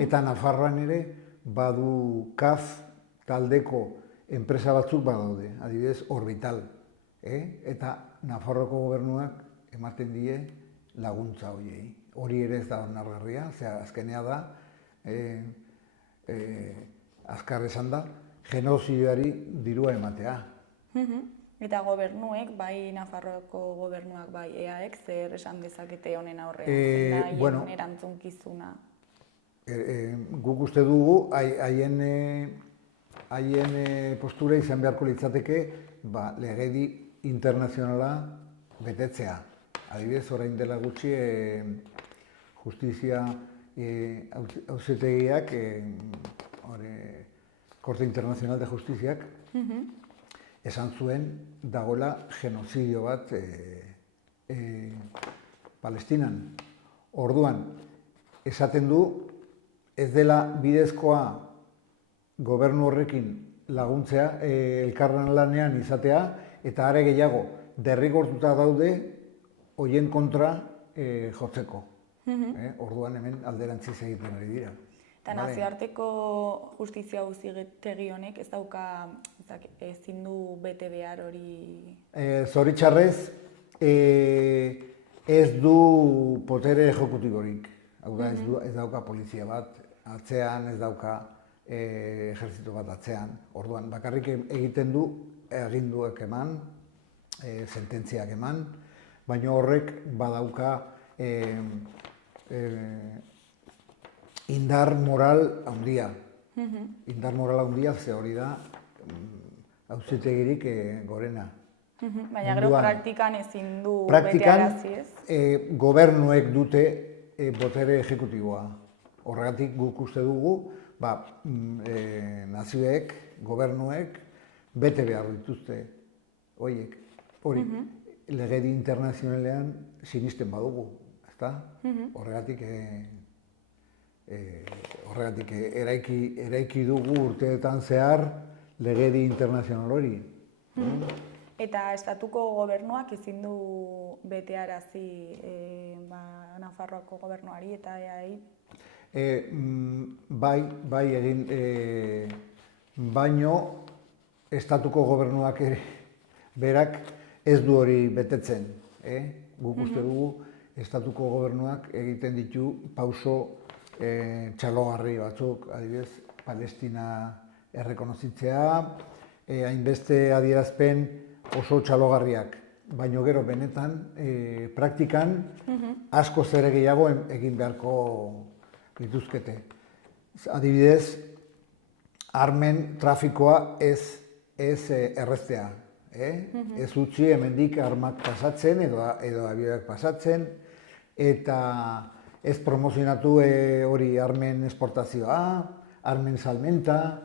Eta Nafarroan ere badu CAF taldeko enpresa batzuk badaude, adibidez Orbital. Eta Nafarroko gobernuak ematen die laguntza horiei. Hori ere ez da onargarria, azkenea da, azkar esan da, genozidioari dirua ematea. Eta gobernuek, bai Nafarroako gobernuak, bai EAek, zer esan dezakete honen aurrean, zein da erantzunkizuna? Guk uste dugu, haien postura izan beharko litzateke legedi internazionala betetzea. Adibidez, orain dela gutxi, justizia auzitegiak, Korte Internacional de Justiziak, esan zuen dagoela genozidio bat Palestinan. Orduan, esaten du ez dela bidezkoa gobernu horrekin laguntzea, elkarlan lanean izatea, eta are gehiago derrigortuta daude horien kontra jotzeko. Orduan hemen alderantziz egiten ari dira. Eta nazioarteko justizia auzitegi honek ez dauka, ezin du bete behar hori... Zoritxarrez, ez du potere ejekutiborik. Hau da, ez dauka polizia bat atzean, ez dauka ejertzito bat atzean. Orduan, bakarrik egiten du aginduak eman, sententziak eman, baina horrek badauka indar moral handia. Indar moral handia ze hori da auzitegirik gorena. Baina gero praktikan ezin du betearazi, ez? Gobernuek dute botere ejekutiboa. Horregatik guk uste dugu, nazioek, gobernuek, bete behar dituzte horiek. Hori, legedi internazionalean sinisten badugu, ezta? Horregatik eraiki dugu urteetan zehar legedi internazional hori. Eta estatuko gobernuak ezin du betearazi Nafarroako gobernuari eta EAI? Bai egin, baino estatuko gobernuak berak ez du hori betetzen. Guk uste dugu estatuko gobernuak egiten ditu pauso txalogarri batzuk, adibidez, Palestina errekonozitzea, hainbeste adierazpen oso txalogarriak, baino gero benetan, praktikan asko zer gehiago egin beharko lituzkete. Adibidez, armen trafikoa ez erreztea. Ez utzi hemendik armak pasatzen edo abioak pasatzen, eta ez promozionatu hori armen esportazioa, armen salmenta,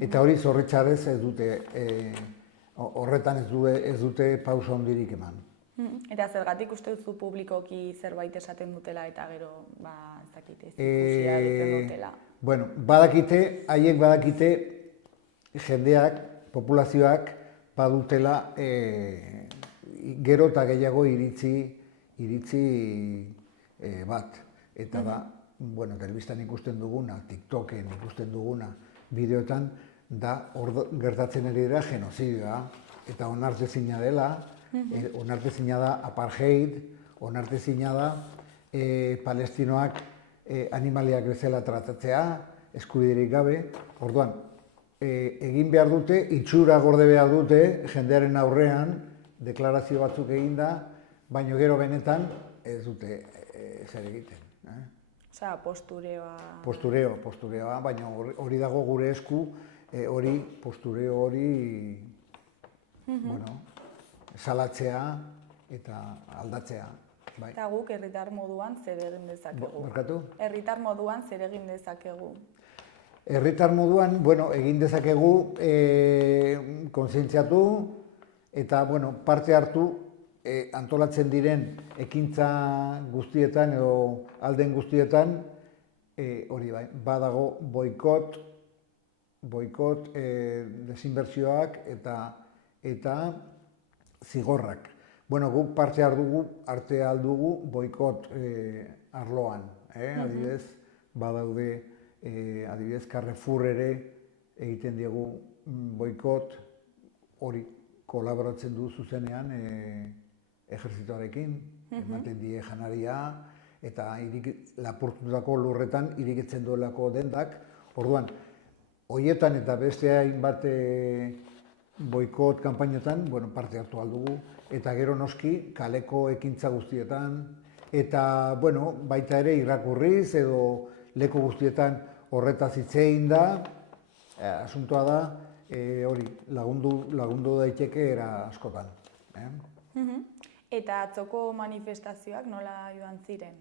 eta hori zorritxarrez ez dute, horretan ez dute pausa handirik eman. Eta zergatik uste duzu publikoki zerbait esaten dutela eta gero, ez dakite, ikusia egiten dutela? Bueno, haiek badakite jendeak, populazioak badutela gero eta gehiago iritzi bat. Eta da, telebistan ikusten duguna, TikToken ikusten duguna, bideoetan, da gertatzen ari dira genozidioa. Eta onartezina dela, onartezina da apartheid, onartezina da palestinoak animaliak bezala tratatzea, eskubiderik gabe. Orduan, egin behar dute, itxura gorde behar dute, jendearen aurrean, deklarazio batzuk eginda, baina gero benetan ez dute zer egiten. Osea, postureoa... Postureoa, baina hori dago gure esku, postureo hori, salatzea eta aldatzea. Eta guk herritar moduan zer egin dezakegu? Barkatu? Herritar moduan zer egin dezakegu? Herritar moduan, egin dezakegu kontzientziatu eta parte hartu antolatzen diren ekintza guztietan edo alden guztietan hori bai, badago boikot, desinbertsioak eta zigorrak. Guk parte hartu aldugu boikot arloan. Adibidez, badaude, adibidez, Carrefour ere egiten diegu boikot hori kolaboratzen du zuzenean ejerzitoarekin, ematen die janaria, eta lapurtutako lurretan irikitzen duelako dendak. Orduan, horietan eta beste hainbat boikot kanpainetan parte hartu aldugu, eta gero noski kaleko ekintza guztietan, eta baita ere irakurriz edo leku guztietan horretaz hitz egin da, asuntoa da, hori lagundu daiteke era askotan. Eta atzoko manifestazioak nola joan ziren?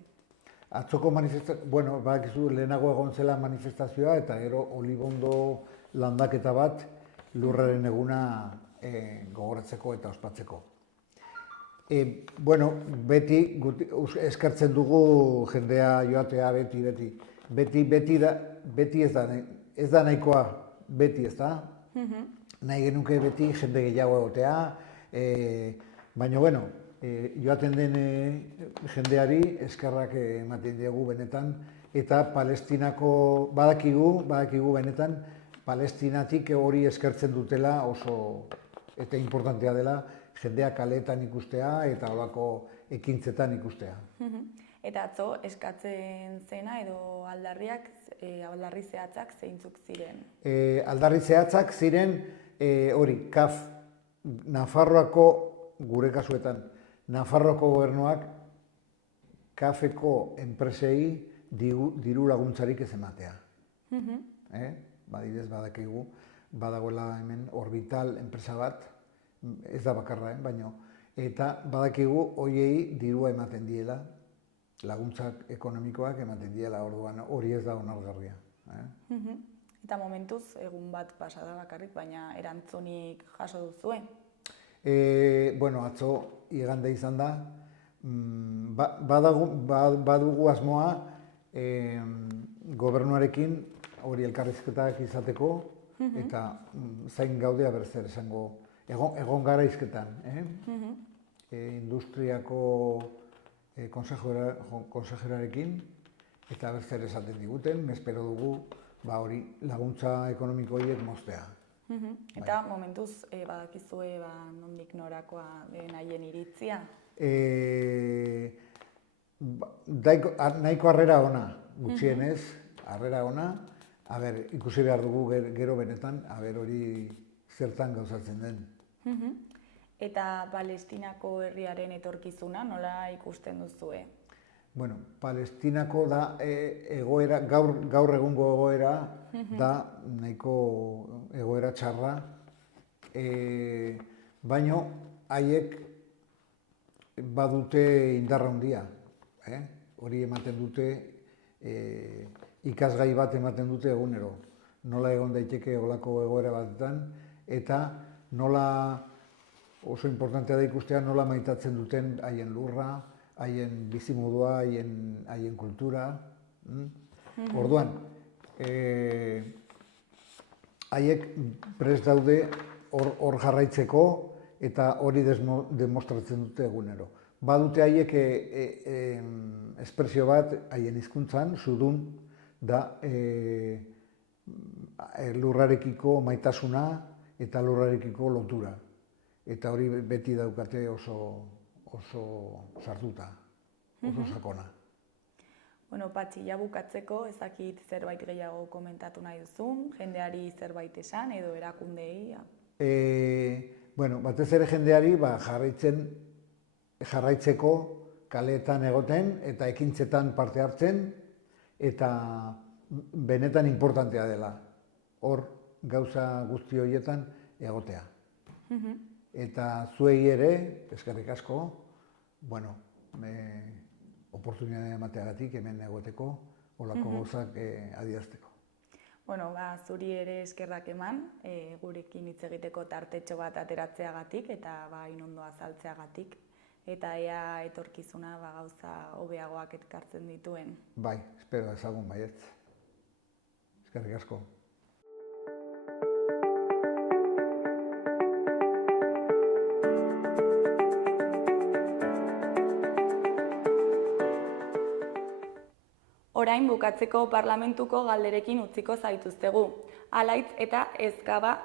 Atzoko manifestazioa, badakizu lehenago egon zela manifestazioa eta gero olibondo landaketa bat lurraren eguna gogoratzeko eta ospatzeko. Beti eskertzen dugu jendea joatea beti. Beti ez da nahikoa, beti ez da. Nahi genuke beti jende gehiago egotea, baina joaten den jendeari eskerrak ematen diegu benetan eta Palestinako badakigu benetan Palestinatik hori eskertzen dutela oso eta importantea dela jendea kaleetan ikustea eta holako ekintzetan ikustea. Eta atzo eskatzen zena edo aldarri zehatzak zeintzuk ziren? Aldarri zehatzak ziren hori, Nafarroako, gure kasuetan, Nafarroako gobernuak kafeko enpresei diru laguntzarik ez ematea. Badidez, badakigu, badagoela hemen Orbital enpresa bat, ez da bakarra, baina, eta badakigu hoiei dirua ematen diela, laguntzak ekonomikoak ematen diela, orduan hori ez da onargarria. Eta momentuz, egun bat pasada bakarrik, baina erantzunik jaso duzue? Bueno, atzo igande izan da, badugu asmoa gobernuarekin hori elkarrizketak izateko, eta zain gaudea berzer esango, egon gara izketan. Industriako konsejerarekin, eta berzer esaten diguten, espero dugu hori laguntza ekonomiko horiek moztea. Eta momentuz badakizue nondik norakoa den haien iritzia? Nahiko harrera ona, gutxienez, harrera ona, ikusi behar dugu gero benetan, hori zertan gauzatzen den. Eta Palestinako herriaren etorkizuna nola ikusten duzue? Bueno, Palestinako da egoera, gaur egungo egoera, da nahiko egoera txarra, baino haiek badute indarra handia. Hori ematen dute, ikasgai bat ematen dute egunero. Nola egon daiteke olako egoera batetan, eta nola oso importantea da ikustea nola maitatzen duten haien lurra, haien bizimodua, haien kultura. Orduan, haiek prest daude hor jarraitzeko eta hori demostratzen dute egunero. Badute haiek espresio bat haien hizkuntzan, sudun, da lurrarekiko maitasuna eta lurrarekiko lotura. Eta hori beti daukate oso sartuta, oso sakona. Bueno, Patxi, ja bukatzeko, ezakit zerbait gehiago komentatu nahi duzun, jendeari zerbait esan edo erakundei? Bueno, batez ere jendeari jarraitzeko kaleetan egoten eta ekintzetan parte hartzen eta benetan importantea dela. Hor gauza guzti horietan egotea. Eta zuei ere, eskerrik asko, bueno, oportunitatea emateagatik hemen egoteko, holako gauzak adierazteko. Bueno, zuri ere eskerrak eman, gurekin hitz egiteko tartetxo bat ateratzeagatik eta inondo azaltzeagatik. Eta ea etorkizuna gauza hobeagoak ekartzen dituen. Bai, espero ezagun baietz. Eskerrik asko. Orain bukatzeko parlamentuko galderekin utziko zaituztegu. Alaitz eta Ezkaba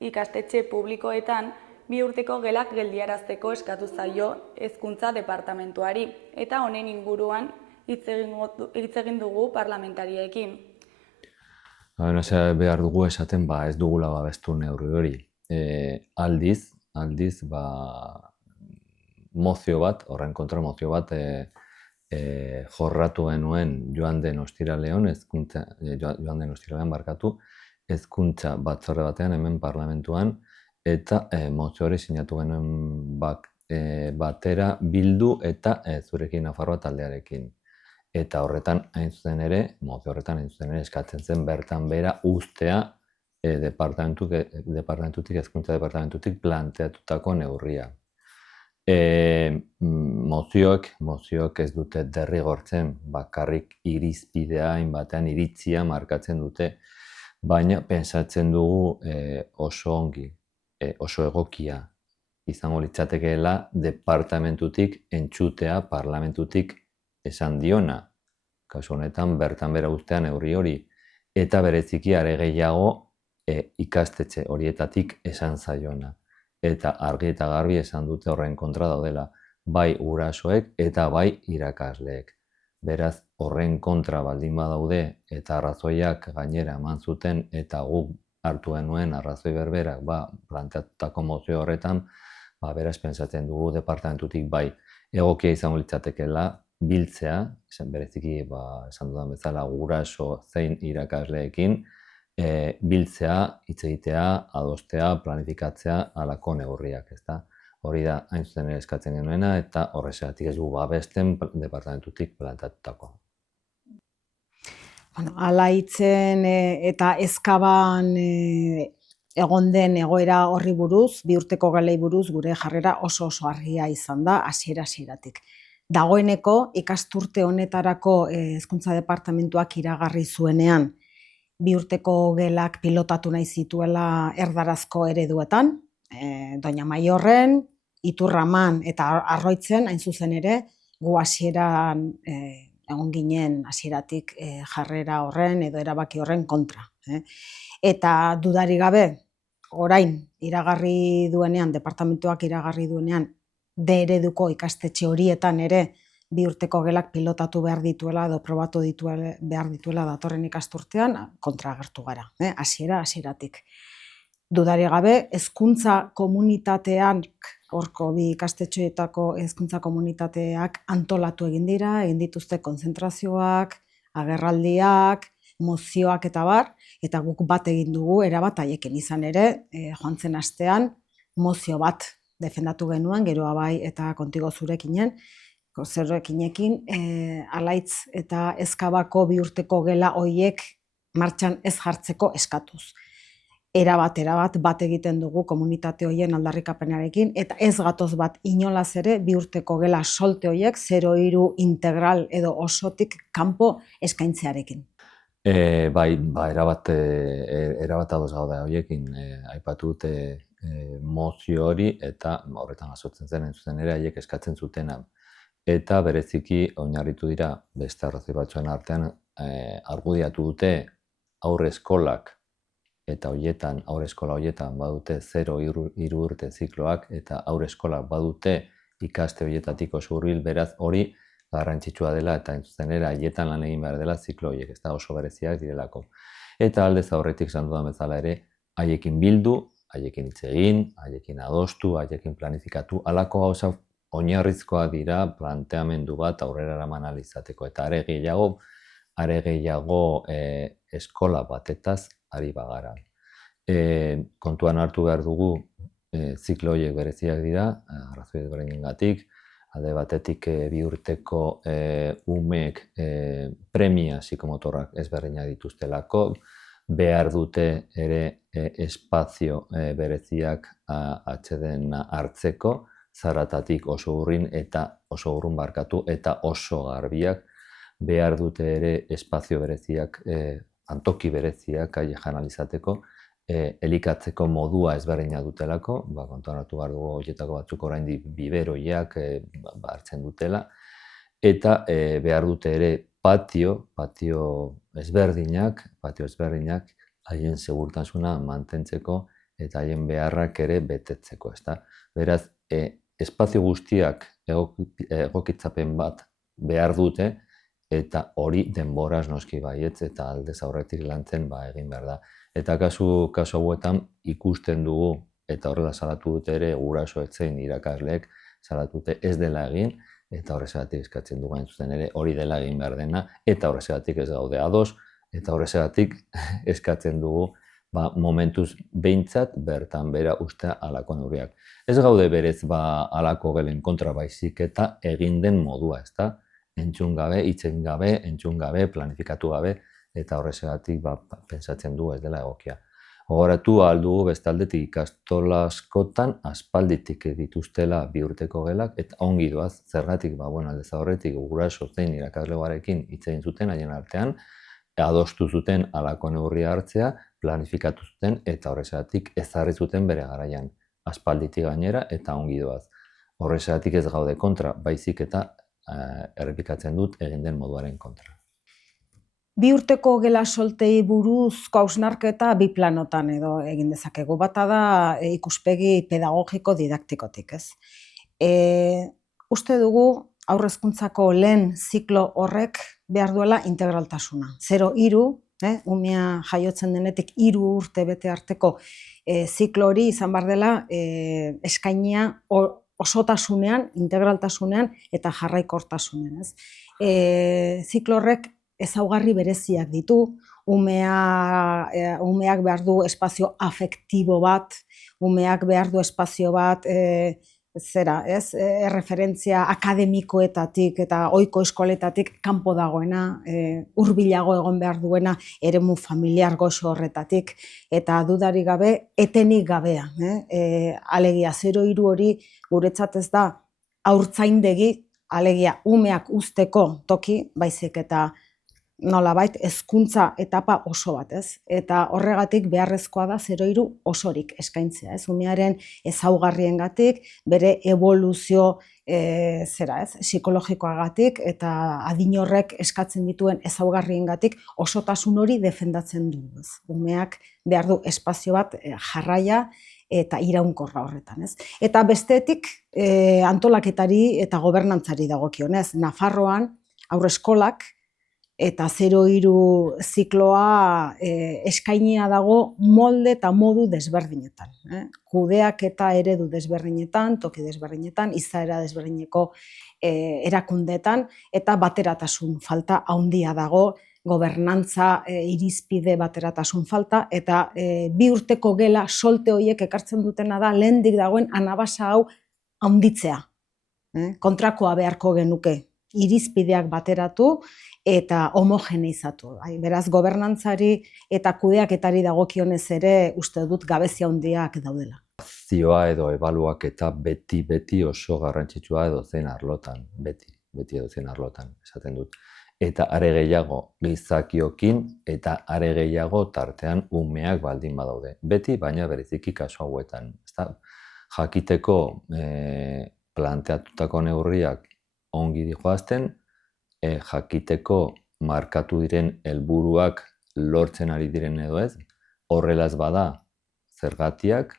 ikastetxe publikoetan 2 urteko gelak geldiarazteko eskatu zaio Hezkuntza Departamentuari, eta honen inguruan hitz egin dugu parlamentariekin. Behar dugu esaten ez dugula babestu neurri hori. Aldiz, mozio bat, horren kontra mozio bat, jorratu genuen joan den ostiralean Hezkuntza batzorde batean hemen parlamentuan, eta mozio hori sinatu genuen batera Bildu eta Zurekin Nafarroa taldearekin. Eta horretan hain zuzen ere, mozio horretan hain zuzen ere eskatzen zen bertan behera uztea departamentutik, Hezkuntza Departamentutik planteatutako neurria. Mozioek ez dute derrigortzen, bakarrik irizpidea hainbatean iritzia markatzen dute, baina pentsatzen dugu oso ongi, oso egokia izango litzatekeela departamentutik entzutea parlamentutik esan diona. kasu honetan bertan bera uztean neurri hori, eta bereziki are gehiago ikastetxe horietatik esan zaiona. Eta argi eta garbi esan dute horren kontra daudela, bai gurasoek eta bai irakasleek. Beraz, horren kontra baldin badaude eta arrazoiak gainera eman zuten eta guk hartu genuen arrazoi berberak planteatutako mozio horretan, beraz pentsatzen dugu departamentutik bai egokia izango litzatekeela biltzea, bereziki esan dudan bezala guraso zein irakasleekin, biltzea, hitz egitea, adostea, planifikatzea halako neurriak, ezta? Hori da hain zuzen ere eskatzen genuena eta horrexegatik ez dugu babesten departamentutik planteatutakoa. Alaitzen eta ezkaban egon den egoera horri buruz, bi urteko gelei buruz gure jarrera oso argia izan da hasieratik. Dagoeneko ikasturte honetarako Hezkuntza Departamentuak iragarri zuenean bi urteko gelak pilotatu nahi zituela erdarazko ereduetan, Doña Maiorren, Iturraman eta Arroitzen, hain zuzen ere, gu hasieran egon ginen hasieratik jarrera horren edo erabaki horren kontra. Eta dudarik gabe, orain iragarri duenean, departamentuak iragarri duenean, D ereduko ikastetxe horietan ere bi urteko gelak pilotatu behar dituela edo probatu behar dituela datorren ikasturtean, kontra agertu gara, hasieratik. Dudarik gabe, hezkuntza komunitatean, horko bi ikastetxeetako hezkuntza komunitateak antolatu egin dituzte konzentrazioak, agerraldiak, mozioak eta bar, eta guk bat egin dugu erabat haiekin izan ere, joan zen astean mozio bat defendatu genuen, geroa bai eta kontigo zurekinen, Alaitz eta Ezkabako bi urteko gela hoiek martxan ez jartzeko eskatuz. Erabat bat egiten dugu komunitate horien aldarrikapenarekin, eta ez gatoz bat inolaz ere bi urteko gela solte horiek 0-3 integral edo osotik kanpo eskaintzearekin. Erabat ados gaude horiekin, aipatu dute mozio hori eta horretan jasotzen zen zuzen ere haiek eskatzen zutena. Eta bereziki oinarritu dira beste arrazoi batzuen artean argudiatu dute aurre eskolak eta aurre eskola horietan badute 0-3 urte zikloak eta aurre eskolak badute ikaste horietatik oso hurbil, beraz hori garrantzitsua dela eta zuzen ere haietan lan egin behar dela ziklo horiek, ez da oso bereziak direlako. Eta aldez aurretik esan dudan bezala ere haiekin bildu, haiekin hitz egin, haiekin adostu, haiekin planifikatu, halako gauza oinarrizkoa dira planteamendu bat aurrera eraman ahal izateko eta are gehiago eskola batetaz ari bagara. Kontuan hartu behar dugu ziklo horiek bereziak dira, arrazoi desberdinengatik, alde batetik bi urteko umeek premia psikomotorrak ezberdinak dituztelako, behar dute ere espazio bereziak atseden hartzeko, zaratatik oso urrun barkatu eta oso garbiak, behar dute ere espazio bereziak, antoki bereziak aiejan alizateko, elikatzeko modua ezberdina dutelako, kontuan hartu behar dugu horietako batzuk oraindik biberoiak hartzen dutela, eta behar dute ere patio ezberdinak haien segurtasuna mantentzeko eta haien beharrak ere betetzeko, ezta? Beraz, espazio guztiak egokitzapen bat behar dute eta hori denboraz noski baietz eta aldez aurretik lantzen egin behar da. Eta kasu hauetan ikusten dugu eta horrela salatu dute ere gurasoek zein irakasleek salatu dute ez dela egin eta horrexegatik eskatzen dugu hain zuzen ere hori dela egin behar dena eta horrexegatik ez gaude ados eta horrexegatik eskatzen dugu momentuz behintzat bertan bera ustea halako neurriak. Ez gaude berez halako gelen kontra baizik eta egin den modua, ezta? Entzun gabe, hitz egin gabe, entzun gabe, planifikatu gabe, eta horrexegatik pentsatzen du ez dela egokia. Gogoratu ahal dugu bestaldetik ikastola askotan aspalditik dituztela bi urteko gelak, eta ongi doaz, zergatik, aldez aurretik guraso zein irakaslegoarekin hitz egin zuten haien artean, adostu zuten halako neurria hartzea, planifikatu zuten eta horrexegatik ezarri zuten bere garaian. Aspalditik gainera eta ongi doaz. Horrexegatik ez gaude kontra, baizik eta errepikatzen dut egin den moduaren kontra. Bi urteko gela soltei buruzko hausnarketa bi planotan edo egin dezakegu. Bata da ikuspegi pedagogiko didaktikotik, ez? Uste dugu haur hezkuntzako lehen ziklo horrek behar duela integraltasuna. 0-3, umea jaiotzen denetik 3 urte bete arteko ziklo hori izan behar dela eskainia osotasunean, integraltasunean eta jarraikortasunean, ez? Ziklo horrek ezaugarri bereziak ditu, umeak behar du espazio afektibo bat, umeak behar du espazio bat, erreferentzia akademikoetatik eta ohiko eskoletatik kanpo dagoena, hurbilago egon behar duena eremu familiar goxo horretatik, eta dudarik gabe, etenik gabea. Alegia 0-3 hori guretzat ez da haurtzaindegi, alegia umeak uzteko toki, baizik eta nolabait hezkuntza etapa oso bat, ez? Eta horregatik beharrezkoa da 0-3 osorik eskaintzea, ez? Umearen ezaugarriengatik, bere eboluzio psikologikoagatik eta adin horrek eskatzen dituen ezaugarriengatik osotasun hori defendatzen du, ez? Umeak behar du espazio bat jarraia eta iraunkorra horretan, ez? Eta bestetik antolaketari eta gobernantzari dagokionez, Nafarroan haurreskolak eta 0-3 zikloa eskainia dago molde eta modu desberdinetan. Kudeak eta eredu desberdinetan, toki desberdinetan, izaera desberdineko erakundeetan, eta bateratasun falta handia dago, gobernantza irizpide bateratasun falta, eta 2 urteko gela solte horiek ekartzen dutena da lehendik dagoen anabasa hau handitzea. Kontrakoa beharko genuke, irizpideak bateratu eta homogeneizatu. Beraz, gobernantzari eta kudeaketari dagokionez ere uste dut gabezia handiak daudela. Zioa edo ebaluaketa beti oso garrantzitsua edozein arlotan, beti edozein arlotan, esaten dut. Eta are gehiago gizakiokin eta are gehiago tartean umeak baldin badaude. Beti, baina bereziki kasu hauetan. Jakiteko planteatutako neurriak ongi dijoazten, jakiteko markatu diren helburuak lortzen ari diren edo ez, horrela ez bada zergatiak,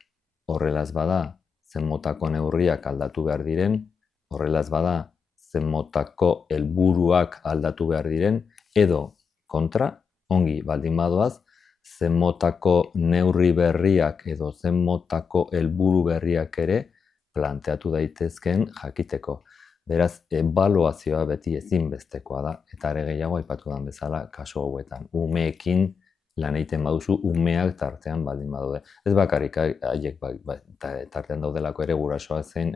horrela ez bada zen motako neurriak aldatu behar diren, horrela ez bada zen motako helburuak aldatu behar diren, edo kontra, ongi baldin badoaz, zen motako neurri berriak edo zen motako helburu berriak ere planteatu daitezkeen jakiteko. Beraz, ebaluazioa beti ezinbestekoa da, eta are gehiago aipatu den bezala kasu hauetan. Umeekin lan egiten baduzu, umeak tartean baldin badaude. Ez bakarrik, haiek tartean daudelako ere gurasoak zen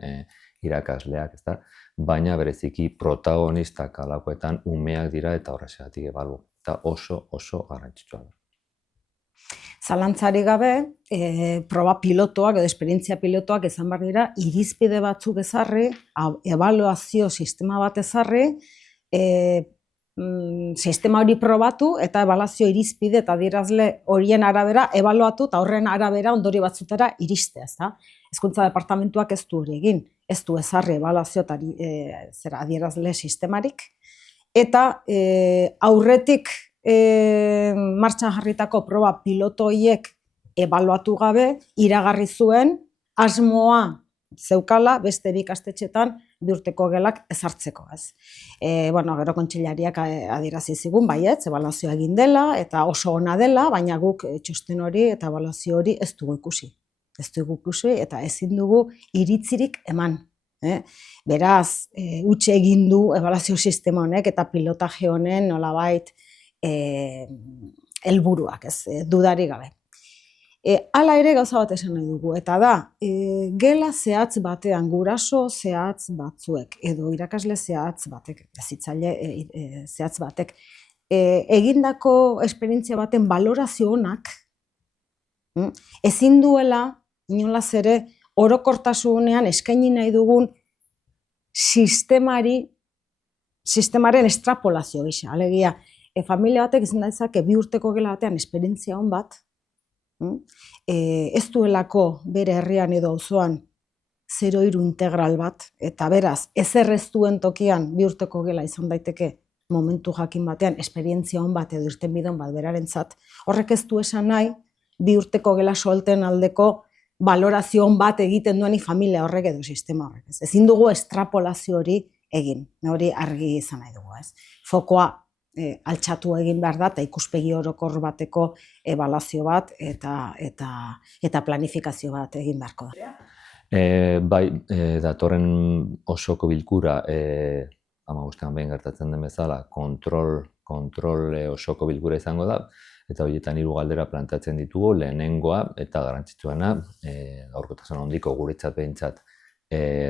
irakasleak, ezta? Baina bereziki protagonistak alakoetan umeak dira eta horrexegatik ebalu. Eta oso garrantzitsua da. Zalantzarik gabe, proba pilotoak edo esperientzia pilotoak izan behar dira, irizpide batzuk ezarri, ebaluazio sistema bat ezarri, sistema hori probatu eta ebaluazio irizpide eta adierazle horien arabera ebaluatu eta horren arabera ondori batzutara iristea, ezta? Hezkuntza departamentuak ez du hori egin, ez du ezarri ebaluazio eta adierazle sistemarik, eta aurretik martxan jarritako proba piloto horiek ebaluatu gabe, iragarri zuen asmoa zeukala beste bi ikastetxetan 2 urteko gelak ezartzeko, ez. Gero kontseilariak adierazi zigun, baietz, ebaluazioa egin dela eta oso ona dela, baina guk txosten hori eta ebaluazio hori ez dugu ikusi. Ez dugu ikusi eta ezin dugu iritzirik eman. Beraz, huts egin du ebaluazio sistema honek eta pilotaje honen nolabait helburuak, ez, dudarik gabe. Hala ere gauza bat esan nahi dugu, eta da, gela zehatz batean guraso zehatz batzuek, edo irakasle zehatz batek, hezitzaile zehatz batek, egindako esperientzia baten balorazio onak, ezin duela, inolaz ere, orokortasunean eskaini nahi dugun sistemaren estrapolazio gisa, alegia, familia batek izan dezake 2 urteko gela batean esperientzia on bat, ez duelako bere herrian edo auzoan 0-3 integral bat, eta beraz, ezer ez duen tokian 2 urteko gela izan daiteke momentu jakin batean, esperientzia hon bat edo irtenbide on bat berarentzat, horrek ez du esan nahi, 2 urteko gela solten aldeko balorazio on bat egiten duenik familia horrek edo sistema horrek. Ezin dugu estrapolazio hori egin, hori argi izan nahi dugu. Fokoa altxatu egin behar da, eta ikuspegi orokor bateko ebaluazio bat eta planifikazio bat egin beharko da. Bai, datorren osoko bilkura, 15ean behin gertatzen den bezala, kontrol osoko bilkura izango da, eta horietan 3 galdera planteatzen ditugu, lehenengoa eta garrantzitsuena, gaurkotasun handiko guretzat behintzat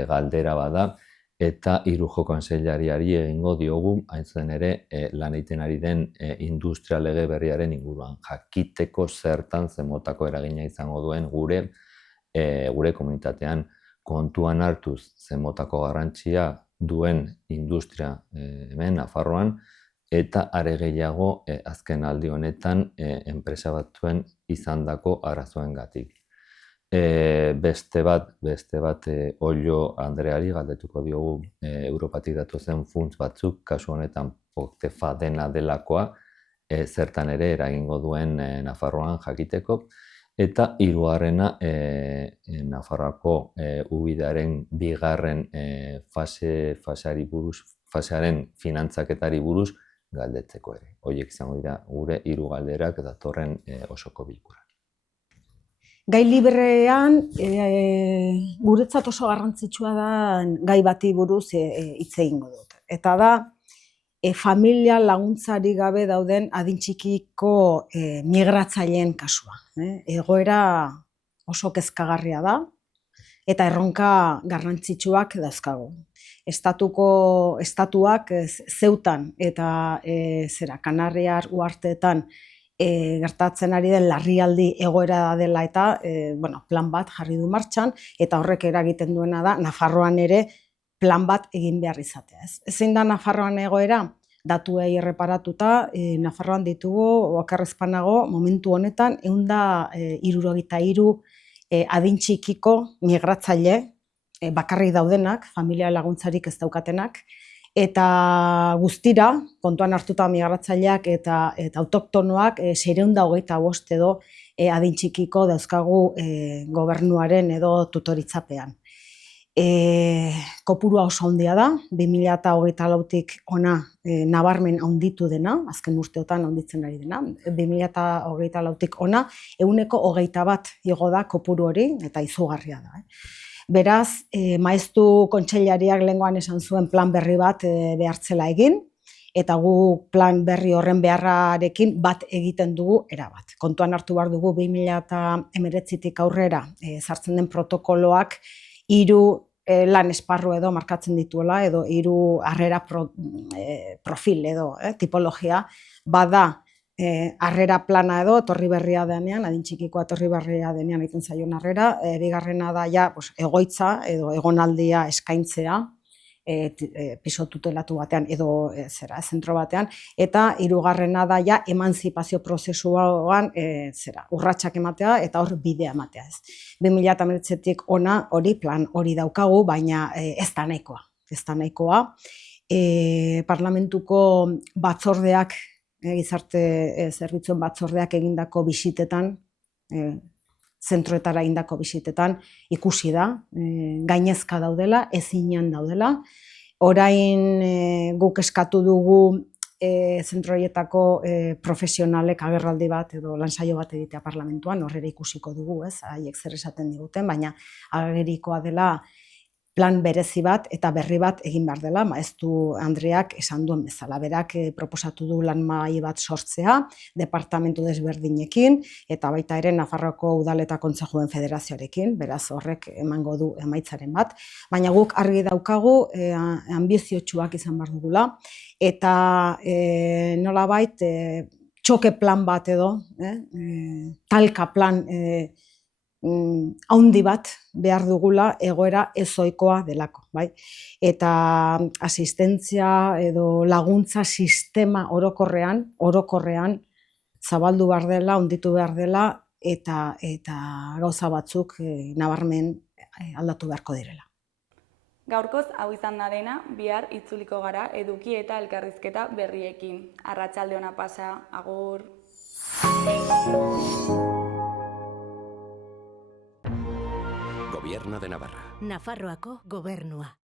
galdera bada, eta Irujo Kontseilariari egingo diogu, hain zuzen ere, lan egiten ari den industria lege berriaren inguruan, jakiteko zertan zenmotako eragina izango duen gure komunitatean, kontuan hartuz zenmotako garrantzia duen industria hemen Nafarroan, eta are gehiago azken aldi honetan enpresa batzuen izandako arazoengatik. Beste bat Ollo Andreari galdetuko diogu Europatik datozen funts batzuk, kasu honetan Poctefa dena delakoa, zertan ere eragingo duen Nafarroan jakiteko, eta 3. Nafarroako ubidearen 2. fasearen finantzaketari buruz galdetzeko ere. Horiek izango dira gure 3 galderak datorren osoko bilkuran. Gai librean, guretzat oso garrantzitsua da gai bati buruz hitz egingo dut. Eta da, familia laguntzari gabe dauden adin txikiko migratzaileen kasua. Egoera oso kezkagarria da, eta erronka garrantzitsuak dauzkagu. Estatuak Zeutan eta Kanariar uharteetan gertatzen ari den larrialdi egoera dela eta plan bat jarri du martxan, eta horrek eragiten duena da Nafarroan ere plan bat egin behar izatea. Ezin da Nafarroan egoera, datuei erreparatuta, Nafarroan ditugu, okerrezpanago, momentu honetan, 173 adin txikiko migratzaile, bakarrik daudenak, familia laguntzarik ez daukatenak, eta guztira, kontuan hartuta migratzaileak eta autoktonoak 625 edo adin txikiko dauzkagu gobernuaren edo tutoritzapean. Kopurua oso handia da, 2024tik ona nabarmen handitu dena, azken urteotan handitzen ari dena, 2024tik ona 121 igo da kopuru hori, eta izugarria da. Beraz, Maeztu Kontseilariak lehengoan esan zuen plan berri bat behartzela egin, eta gu plan berri horren beharrarekin bat egiten dugu erabat. Kontuan hartu behar dugu 2019tik aurrera sartzen den protokoloak 3 lan esparru edo markatzen dituela, edo 3 harrera profil edo tipologia, bada harrera plana edo etorri berria denean, adin txikikoa etorri berria denean egiten zaion harrera, bigarrena da ja egoitza edo egonaldia eskaintzea, piso tutelatu batean edo zentro batean, eta 3. da ja emantzipazio prozesuan urratsak ematea eta hor bidea ematea. 2019tik ona hori plan hori daukagu, baina ez da nahikoa. Parlamentuko batzordeak, gizarte zerbitzuen batzordeak egindako bisitetan, zentroetara egindako bisitetan ikusi da, gainezka daudela, ezinean daudela. Orain guk eskatu dugu zentroietako profesionalek agerraldi bat edo lansaio bat egitea parlamentuan, horrela ikusiko dugu, haiek zer esaten diguten, baina agerikoa dela plan berezi bat eta berri bat egin behar dela, Maeztu Andreak esan duen bezala. Berak proposatu du lan mahai bat sortzea, departamentu desberdinekin, eta baita ere Nafarroako Udal eta Kontsejuen Federazioarekin, beraz horrek emango du emaitzaren bat. Baina guk argi daukagu, anbiziotsuak izan behar dugula, eta nolabait txoke plan bat edo, talka plan haundi bat behar dugula egoera ezoikoa delako. Eta asistentzia edo laguntza sistema orokorrean zabaldu behar dela, handitu behar dela, eta gauza batzuk nabarmen aldatu beharko direla. Gaurkoz hau izan da dena, bihar itzuliko gara eduki eta elkarrizketa berriekin. Arratsalde ona pasa, agur. Gobierno de Navarra. Nafarroako gobernua.